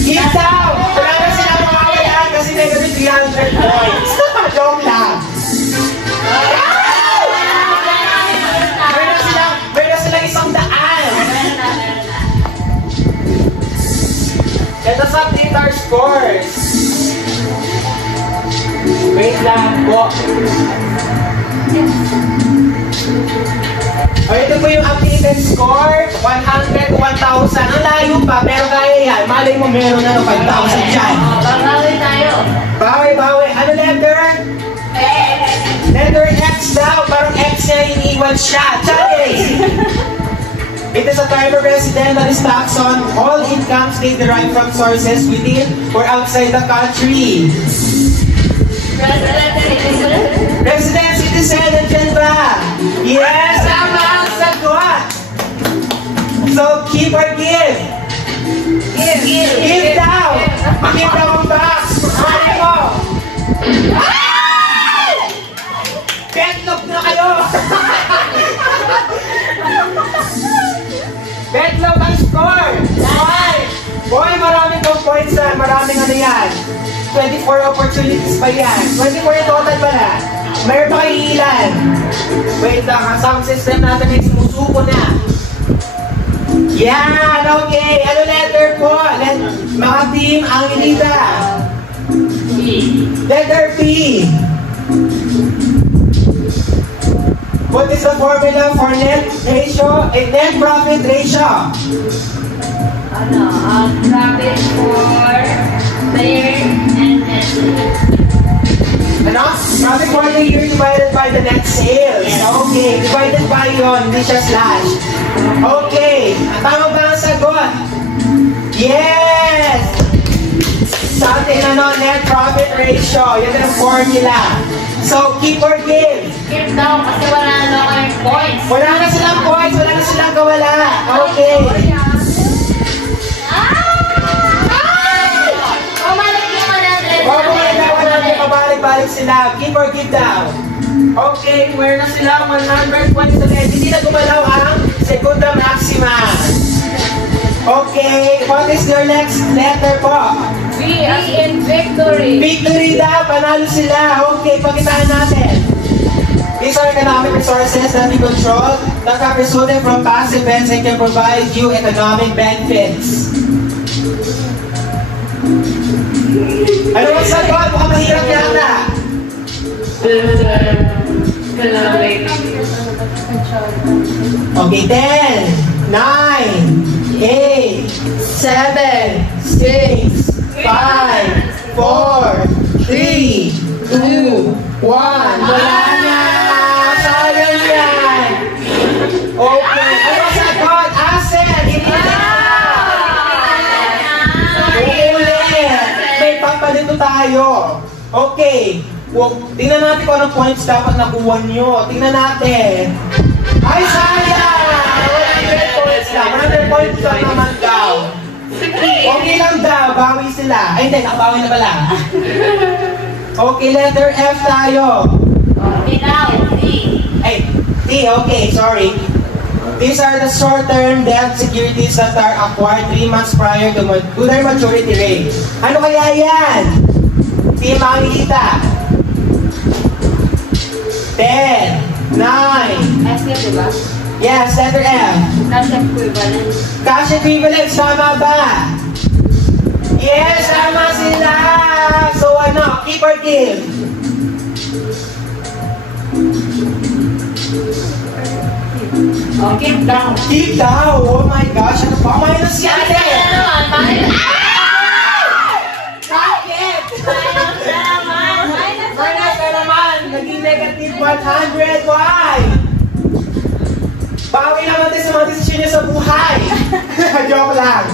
Keep daw! Wala na sila makawala kasi negative 300 points. Joke lang. Meron silang 100. Let us update our scores. Wait lang po. O, ito po yung updated score. 100 to 1,000. Ang layo pa, pero kaya yan. Malay mo meron na 5,000 dyan. Babawi tayo. Bawi. Ano letter? Letter X daw. Parang X niya iniwan siya. Challenge! It is a term of resident that is taxed on all incomes they derive from sources within or outside the country. Resident citizen, nandiyan ba? Yes, tama ang sagot! So, keep or give? Give daw! Give daw ang box! Mali mo! Betlog na kayo! Betlog ang score! Boy, maraming tong points na. Maraming ano yan. 24 opportunities pa yan. 24 yung total pala. Mayroon pa kayo ilan. Wait lang, ang sound system natin ay sumusuko na. Yan, okay. Ano letter po? Mga team, ang ilita. Letter P. What is the formula for net profit ratio? Profit for the year and net. Ano? Profit for the year divided by the net sales. Okay, divided by yun, hindi siya slash. Okay, tama ba ang sagot? Yes! Sa ating net profit ratio, yun ang formula. So, keep or give? Keep daw kasi wala na kayong points. Wala na silang points, wala na silang kawala. Okay. Pabalik sila. Keep or give daw. Okay, where na sila? 100 points ulit. Hindi na gumalaw ang segunda maxima. Okay, what is your next letter po? V as in victory. Victory daw, panalo sila. Okay, pakitaan natin. These are economic resources that we control that are resulting from past events and can provide you economic benefits. Ano ang sagot? Mukhang mahirap yata. Okay, 10, 9, 8, 7, 6, 5, 4, 3, 2, 1. Wala na! Sayang yan! Okay, ano ang sagot? Asset! Hindi na! Ulit! May papalito tayo. Okay. Tingnan natin kung anong points dapat nakuha nyo. Tingnan natin. Ay, sayang! 100 points lang. 100 points lang naman daw. Okay lang daw, bawi sila. Ay, hindi, nakabawi na pala. Okay, letter F tayo. Okay now, D. Ay, T, okay, sorry. These are the short-term debt securities that are acquired 3 months prior to their maturity rate. Ano kaya yan? Team Makikita. 10, 9. S na, diba? Yes, letter F. Cash equivalent. Cash equivalents, tama ba? Yes, tama sila! So ano, keep or give? Okay, down. Keep daw! Oh my gosh, ano pa? Minus yan! Bakit? Minus na naman! Naging negative 100. Why? Bawi naman din sa mga desisyon niya sa buhay. Joke lang.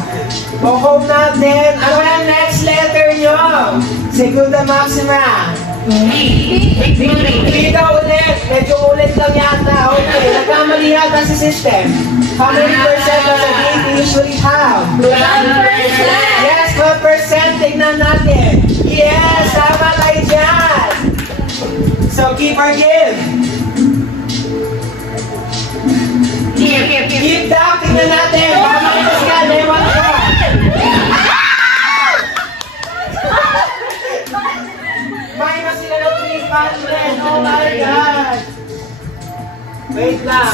O home natin. Ano yung next letter nyo? Segunda Maxima. Dito ulit. Medyo ulit lang yata. Okay. Nagkamali yata si system. How many percent does a baby usually have? 12%. Yes, 12%. Tignan natin. Yes, tama tayo dyan. So, keep or give? Keep down. Tignan natin. Baka makitas ka. Lemon ko. Minus sila na 300. Oh my God. Wait lang.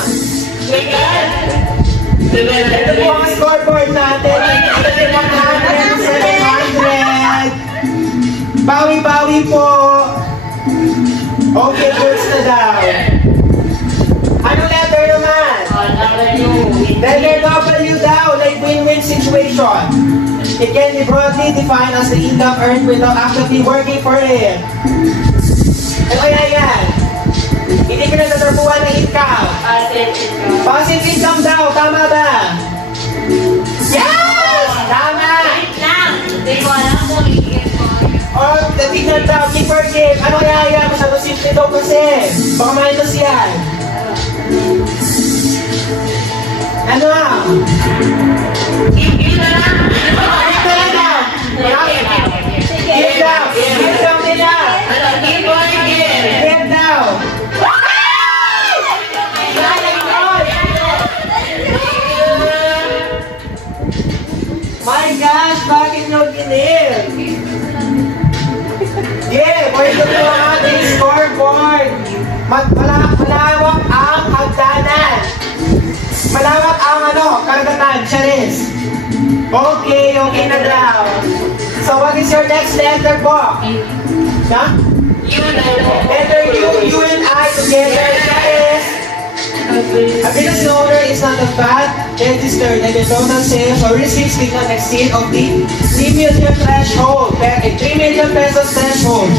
Ito po ang scoreboard natin. 100, 700. Bawi-bawi po. Okay, goods na daw. Anong letter naman? Letter W daw, like win-win situation. It can be broadly defined as the income earned without actually working for it. Ano kaya yan? Hindi pinagtatrabuhan ng income. Passive income daw, tama ba? Yes! Tama! Or, tignan daw, keep or give. Ano kaya yan? Masyado simple daw kasi. Baka minus yan. Ano? Give na lang. Give daw. Give daw nila. Give daw. My gosh, bakit nyo ginib? Yeah, pwede ito ang ating scoreboard. Malawak ang hagdanan. Malawak ang karagatan, charis. Okay na daw. So what is your next letter po? Huh? Letter U and I together, charis. A business owner is not a VAT registered and the total sales or receipts did not exceed of the 3 million threshold, 3 million pesos threshold.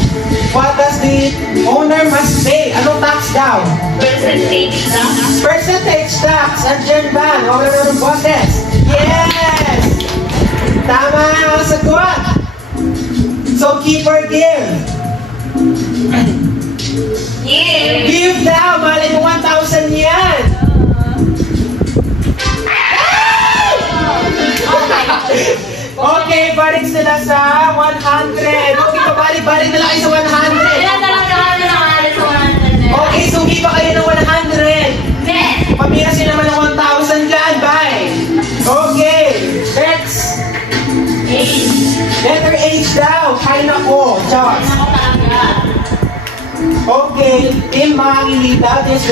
What does the owner must pay? Anong tax daw? Percentage tax. Percentage tax. Andyan ba? Wala na ng boses. Yes! Tama ang sagot. So keep or give? Give daw! Malay mo 1,000 yan! Okay, balik sila sa 100. Okay, balik na lang kayo sa 100. Okay, sugi pa kayo ng 100. Pamirasin naman ng 1,000 dyan, bye! Okay, next! Letter H daw. Kain ako. Charles. Okay, Team Makikita, this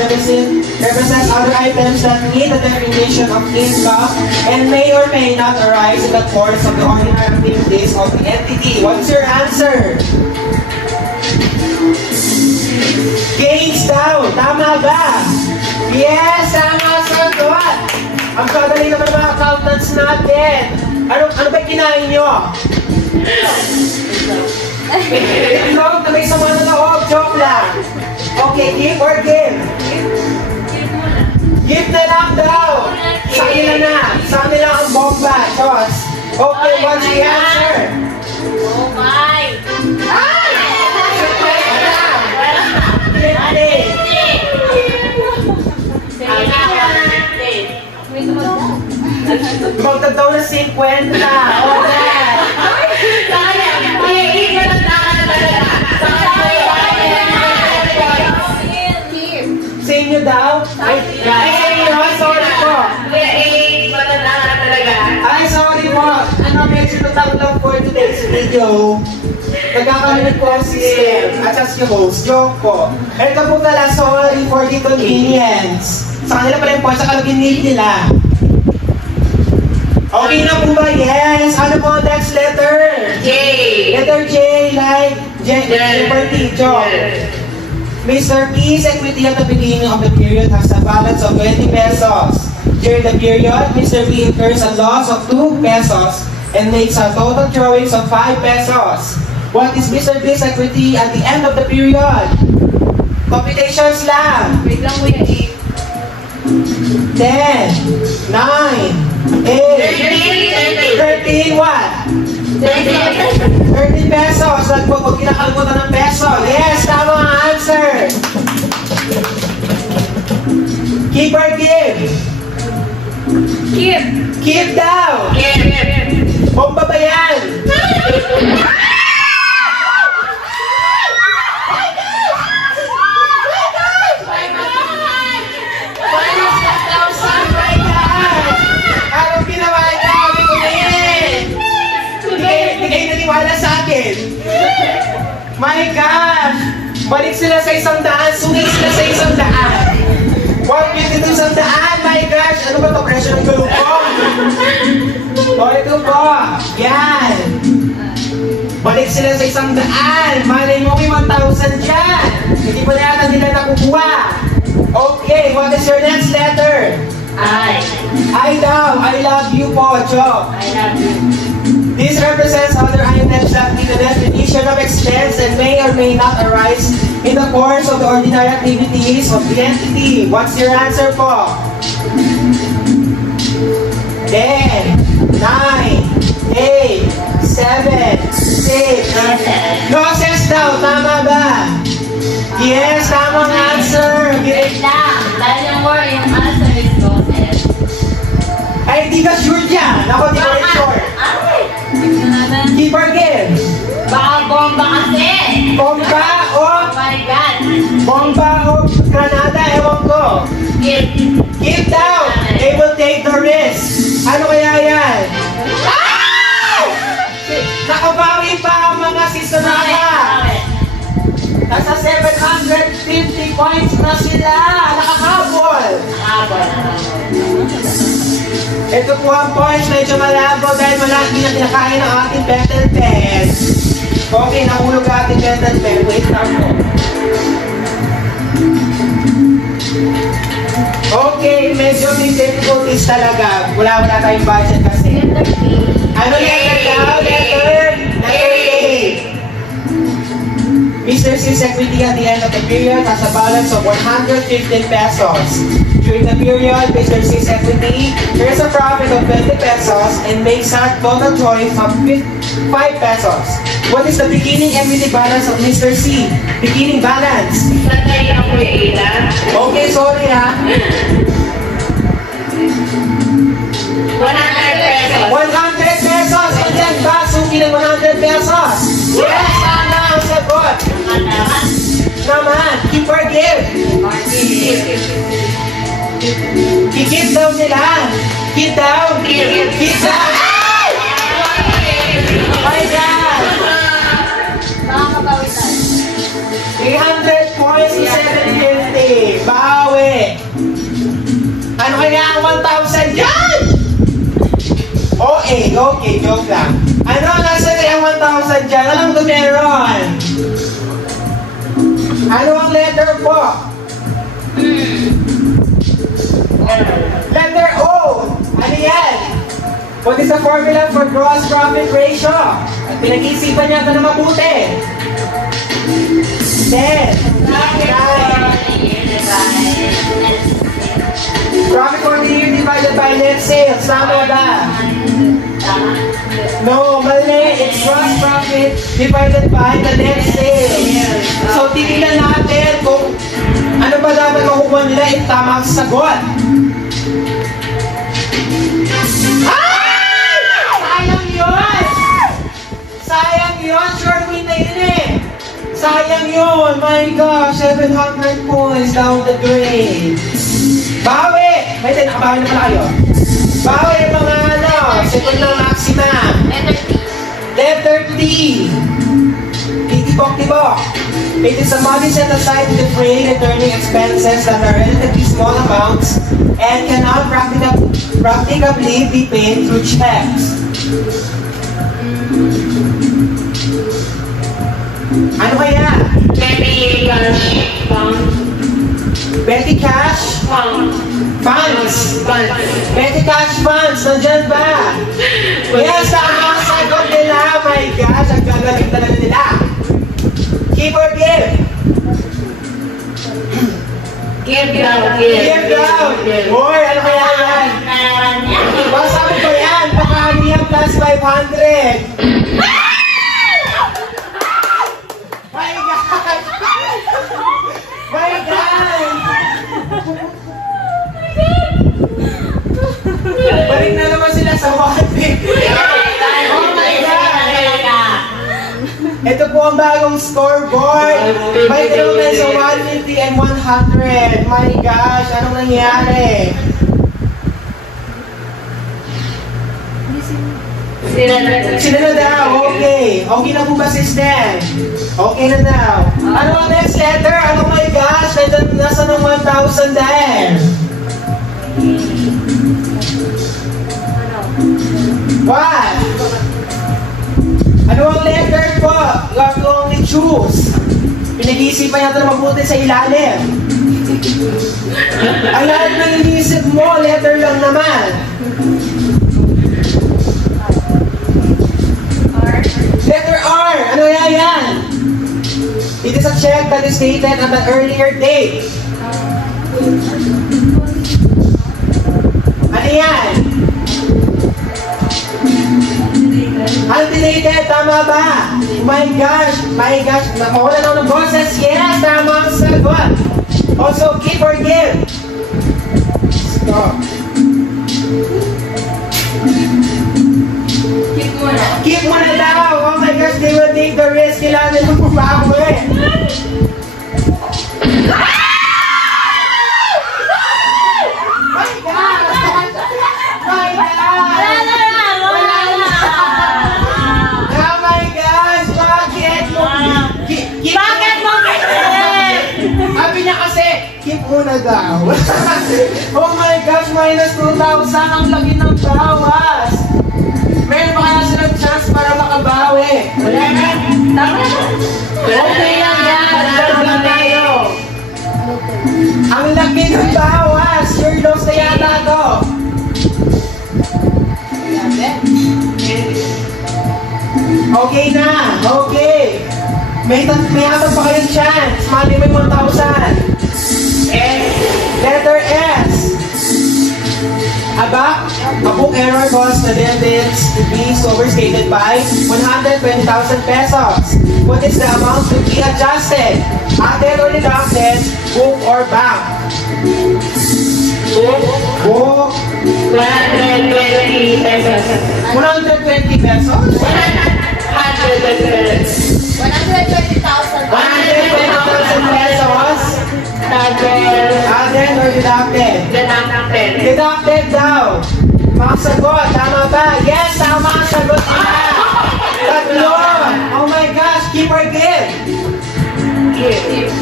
represents other items that meet the definition of income and may or may not arise in the course of the ordinary activities of the entity. What's your answer? Gains daw. Tama ba? Yes, tama sagot. Ang kagaling naman mga accountants natin. Ano ba kinain nyo? Itlog na may sama na loob. Joke lang. Okay, give or give? Give na lang daw. Sa kanila na. Sa kanila ang bomba. Tos. Okay, what's the answer? Oh my! Ay! Magdadaw na 50. Oh, sa inyo daw? Ay, sa inyo, sorry po. Matanda na talaga. Ay, sorry po. Medyo natanglang for today's video. Nagkakaroon po ang system at as yung host. Joke po. Ito po pala, sorry for the convenience. Sa kanila pala yung po, sa kalugin nila. Okay na po ba? Yes. Ano po ang next letter? J. Letter J, like Jeopardy. Joke. Mr. P's equity at the beginning of the period has a balance of 20 pesos. During the period, Mr. P incurs a loss of 2 pesos and makes a total drawings of 5 pesos. What is Mr. P's equity at the end of the period? Computations lang. Wait lang mo yung 10, 9, 8, 13, what? 13 pesos. Huwag kinakalimutan ng peso. Yes, tama ang answer. Keep or give? Keep. Keep daw. Bomba ba yan? Anong ginawa niya? Hindi kayo naniwala sa akin. My gosh! Balik sila sa 100, sungit sila sa 100. 150 to 100, my gosh! Ano ba ito? Pressure ng gulong ko? O, ito po. Yan. Balik sila sa 100. Malay mo may 1,000 dyan. Hindi pa na yata nila nakukuha. Okay, what is your next letter? I daw. I love you po, Joe. I love you. This represents other items that meet the definition of expense and may or may not arise in the course of the ordinary activities of the entity. What's your answer po? 10, 9, 8, 7, 6. Losses daw, tama ba? Yes, tamang answer. Wait lang. Dahil yung word, yung answer is losses. Ay, di ka sure dyan. Ako, di ko rin sure. Tignan natin. Keep or give? Baka bomba kasi. Bomba o Oh my God. bomba o granada, ewan ko. Give. Keep down. They will take the risk. Ano kaya yan? Nakabawi pa ang mga sisonaka. Nasa 750 points na sila. Nakakabol. Ito po ang points. Medyo malabo dahil malaki na kinakain ang ating pentel pen. Okay, nahulog ang ating pentel pen. Wait lang po. Okay, medyo may difficulties talaga. Wala tayong budget kasi. Ano letter daw? Letter A. Mr. C's equity at the end of the period has a balance of 115 pesos. During the period, Mr. C's equity earns a profit of 20 pesos and makes a total drawings of 5 pesos. What is the beginning equity balance of Mr. C? Beginning balance. Sanay ako yung Okay, sorry ha. 100 pesos. 100 pesos! Andyan ba? Suki ng 100 pesos! Yes! Sana ang sagot! Naman! Keep or give! Kikip daw nila! Keep down! Keep down! Oh my God! Nakakabawi tayo. 300 points to 750! Bawi! Ano kaya ang 1,000 dyan? Okay, joke lang. Ano nasa kaya ang 1,000 dyan? Alam ko meron. Ano ang letter po? Letter O. Ano yan? What is the formula for gross profit ratio? At pinag-iisipan niya ito na mabuti. 10, 9, profit for the year divided by net sales. Tama ba? No, mali. It's gross profit divided by the net sales. So, tingnan natin kung ano ba dapat makukuha nila yung tamang sagot. Ay! Sayang yun! Sayang yun! Sure win na yun eh! sayang yun. My gosh, 700 points down the drain. Bawi! May nakabawi na pala kayo. Bawi yung mga ano, second na maxima. Letter T. Titibok-tibok. It is a money set aside to defray returning expenses that are relatively small amounts and cannot practically be paid through checks. Ano kaya? Petty cash fund. Petty cash? Funds. Petty cash funds. Nandyan ba? Yes, tama ang sagot nila. My gosh, ang gagaling talaga nila. Keep or give? Give daw. Give daw. Boy, ano kaya yan? Basta mo ba yan? Pakaniya plus 500. My God! My God! Balik na naman sila sa 150. Oh my God! Ito po ang bagong scoreboard. Balik na naman sa 150 and 100. My gosh, anong nangyari? Sila na daw, okay. Okay na po ba system? Okay na daw. Ano ang next letter? Oh my gosh, nasa ng 1,000 din. What? Ano ang letter po? You have to only choose. Pinag-iisipan natin mabuti sa ilalim. Ang lahat ng iniisip mo, letter lang naman. Letter R. Ano yan? It is a check that is dated at an earlier date. Ano yan? Undated, tama ba? My gosh, nakawala na ng boses. Yes, tama ang sagot. Also, keep or give? Stop. Keep mo na daw. Oh my gosh, they will take the risk. Kailangan nila bumawi. My God! My God! Oh my gosh, bakit mo? Bakit mo Sabi niya kasi, keep mo na daw. Oh my gosh, minus 2,000 ang lagi ng bawas. Meron ba kaya silang chance para makabawi? Wala na. Tama na. Okay lang yan. Lalo lang tayo. Ang laki ng bawas. Your loss na yata to. Okay na. Okay. May habang pa kayong chance. Mali may 1,000. Letter S. A book error caused the debits to be overstated by 120,000 pesos. What is the amount to be adjusted? Added or deducted, book or bank? Book. 120 pesos. 120 pesos? 100 pesos. 120,000. 120,000 pesos? Added or deducted? Deducted. Deducted daw. Mga sagot, tama ba? Yes, tama ang sagot nila. Tatlo. Oh my gosh, keep or give?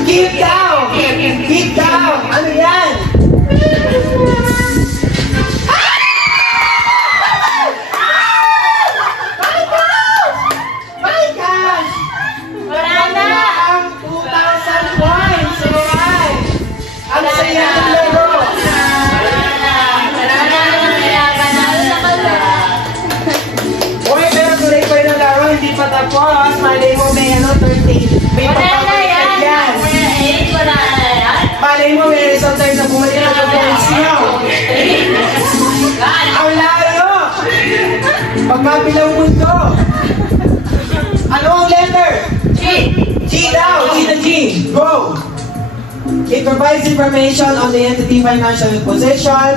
Keep daw. Keep daw. Ano yan? My gosh! Wala na. Ang 2,000 points. Alright. Ano sa iyo ang laro? Uy, pero tuloy pa rin ang laro. Hindi pa tapos. Malay mo may 30. May papapalitan yan. Malay mo may isang time na bumalik ang pag-points nyo. Ang laro! Pagkabilang mundo. Ano ang letter? G daw! G na G! Go! It provides information on the entity financial position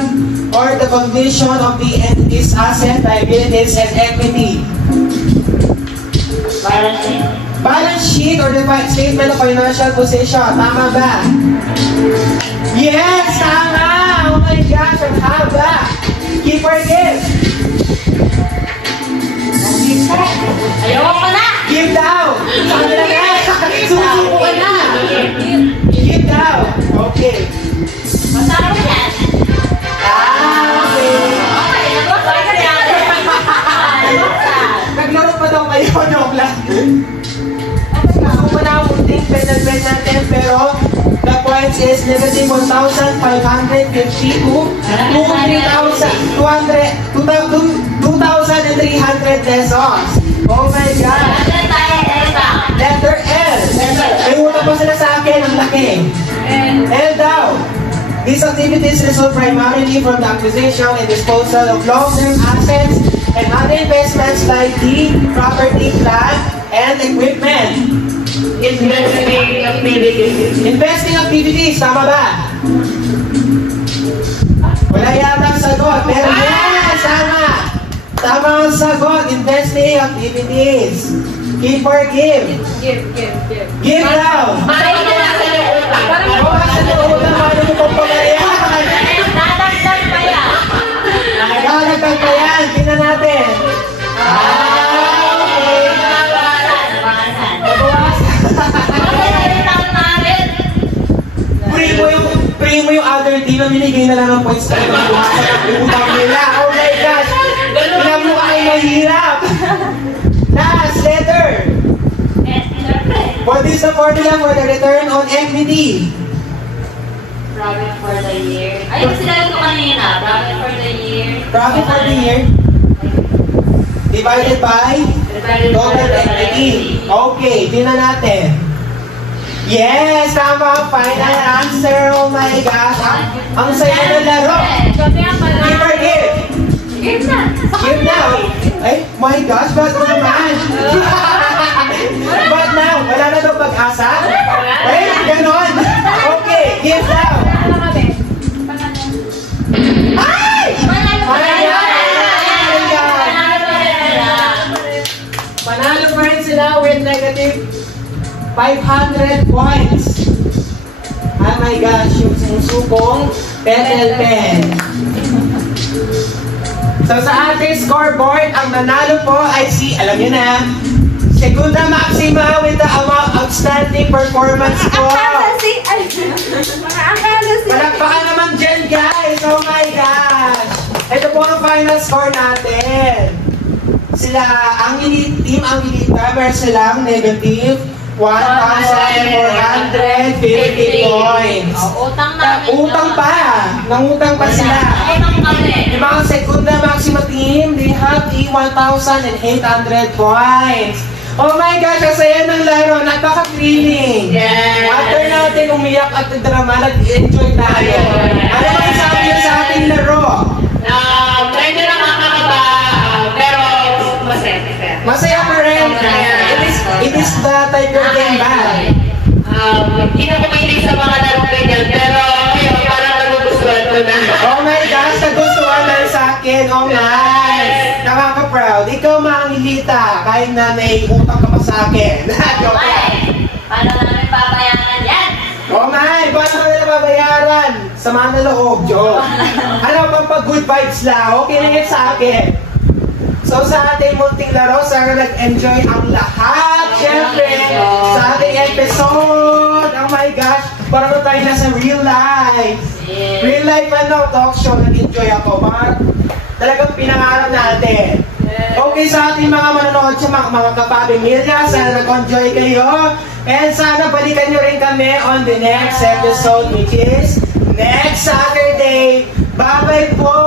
or the condition of the entity's asset, liabilities, and equity. Balance sheet or the statement of financial position. Tama ba? Yes, tama! Oh my gosh, ang haba! Keep or give? Ayaw ko na! Give daw! Sabi na nga! Susuko ka na! Give daw! Okay. Masarap yan! Okay. Okay, nag-work ka yan! Naglaro pa daw kayo, joke lang. Gusto ko na munting bet natin, pero the points is negative 1,550 to 2,300 pesos. Oh my God! Letter L. May utang pa sila sa akin, ang laki. L daw. These activities result primarily from the acquisition and disposal of long-term assets and other investments like the property, plant, and equipment. Investing activities, tama ba? Wala yata ang sagot, pero yes, tama! Tama ang sagot, investing activities. Give or give? Give. Give daw! Parang Bawasan na utang, paano mo pong pamayahan? dadagdag pa yan! Nakagagdag pa yan, tingnan natin. Okay. Free mo yung other team na binigay na lang ng points talaga ng utang nila. Oh my gosh! Alam mo ay mahirap! Last letter! What is the formula for the return on equity? Profit for the year. Ayun, sinabi ko kanina. Profit for the year. Profit for the year divided by total equity. Okay, tingnan natin. Yes, tama ang final answer. Oh my gosh. Ang saya ng laro. Give or give? Give na. Give now. Ay, my gosh, ba't naman? Ba't now? Wala na daw pag-asa? Ay, ganon. Okay, give now. Ay! Panalo pa rin sila with negative 500 points. Oh my gosh, yung sinusubong petal pen. So sa ating scoreboard, ang nanalo po ay si, alam nyo na, Segunda Maxima with the outstanding performance ko. Palakpakan naman dyan, guys. Oh my gosh. Ito po ang final score natin. Sila, ang team Angelita, meron silang negative 1,450 points. Utang na. Utang pa. Nangutang pa sila. Utang kami. Yung mga Segunda Maxima team, they have the 1,800 points. Oh my gosh, ang saya ng laro. Napaka-thrilling. Yes. After natin umiyak at drama, nag-enjoy tayo. Ano ba sabi niyo sa ating laro? Medyo nakakaba, pero masaya. Masaya pa rin. It is the Tiger Game ba? Hindi na kumilig sa mga laro ganyan, pero yun, parang nagugustuhan ko na. Oh my gosh, nagustuhan dahil sa akin. Oh my. Nakaka-proud. Ikaw, Mangilita, kahit na may utang ka pa sa akin. Joke lang. Paano namin papayaran yan? Oh my, paano mo nila babayaran? Sama na loob, joke. Ano, pampag-good vibes lang. Okay na yun sa akin. So sa ating munting laro, sana nag-enjoy ang lahat. Siyempre, sa ating episode. Oh my gosh, parang tayo na sa real life. Real life talk show, nag-enjoy ako. Talagang pinangarap natin. Okay, sa ating mga manonood sa mga kapamilya, sana nag-enjoy kayo. And sana balikan nyo rin kami on the next episode, which is next Saturday. Bye-bye po!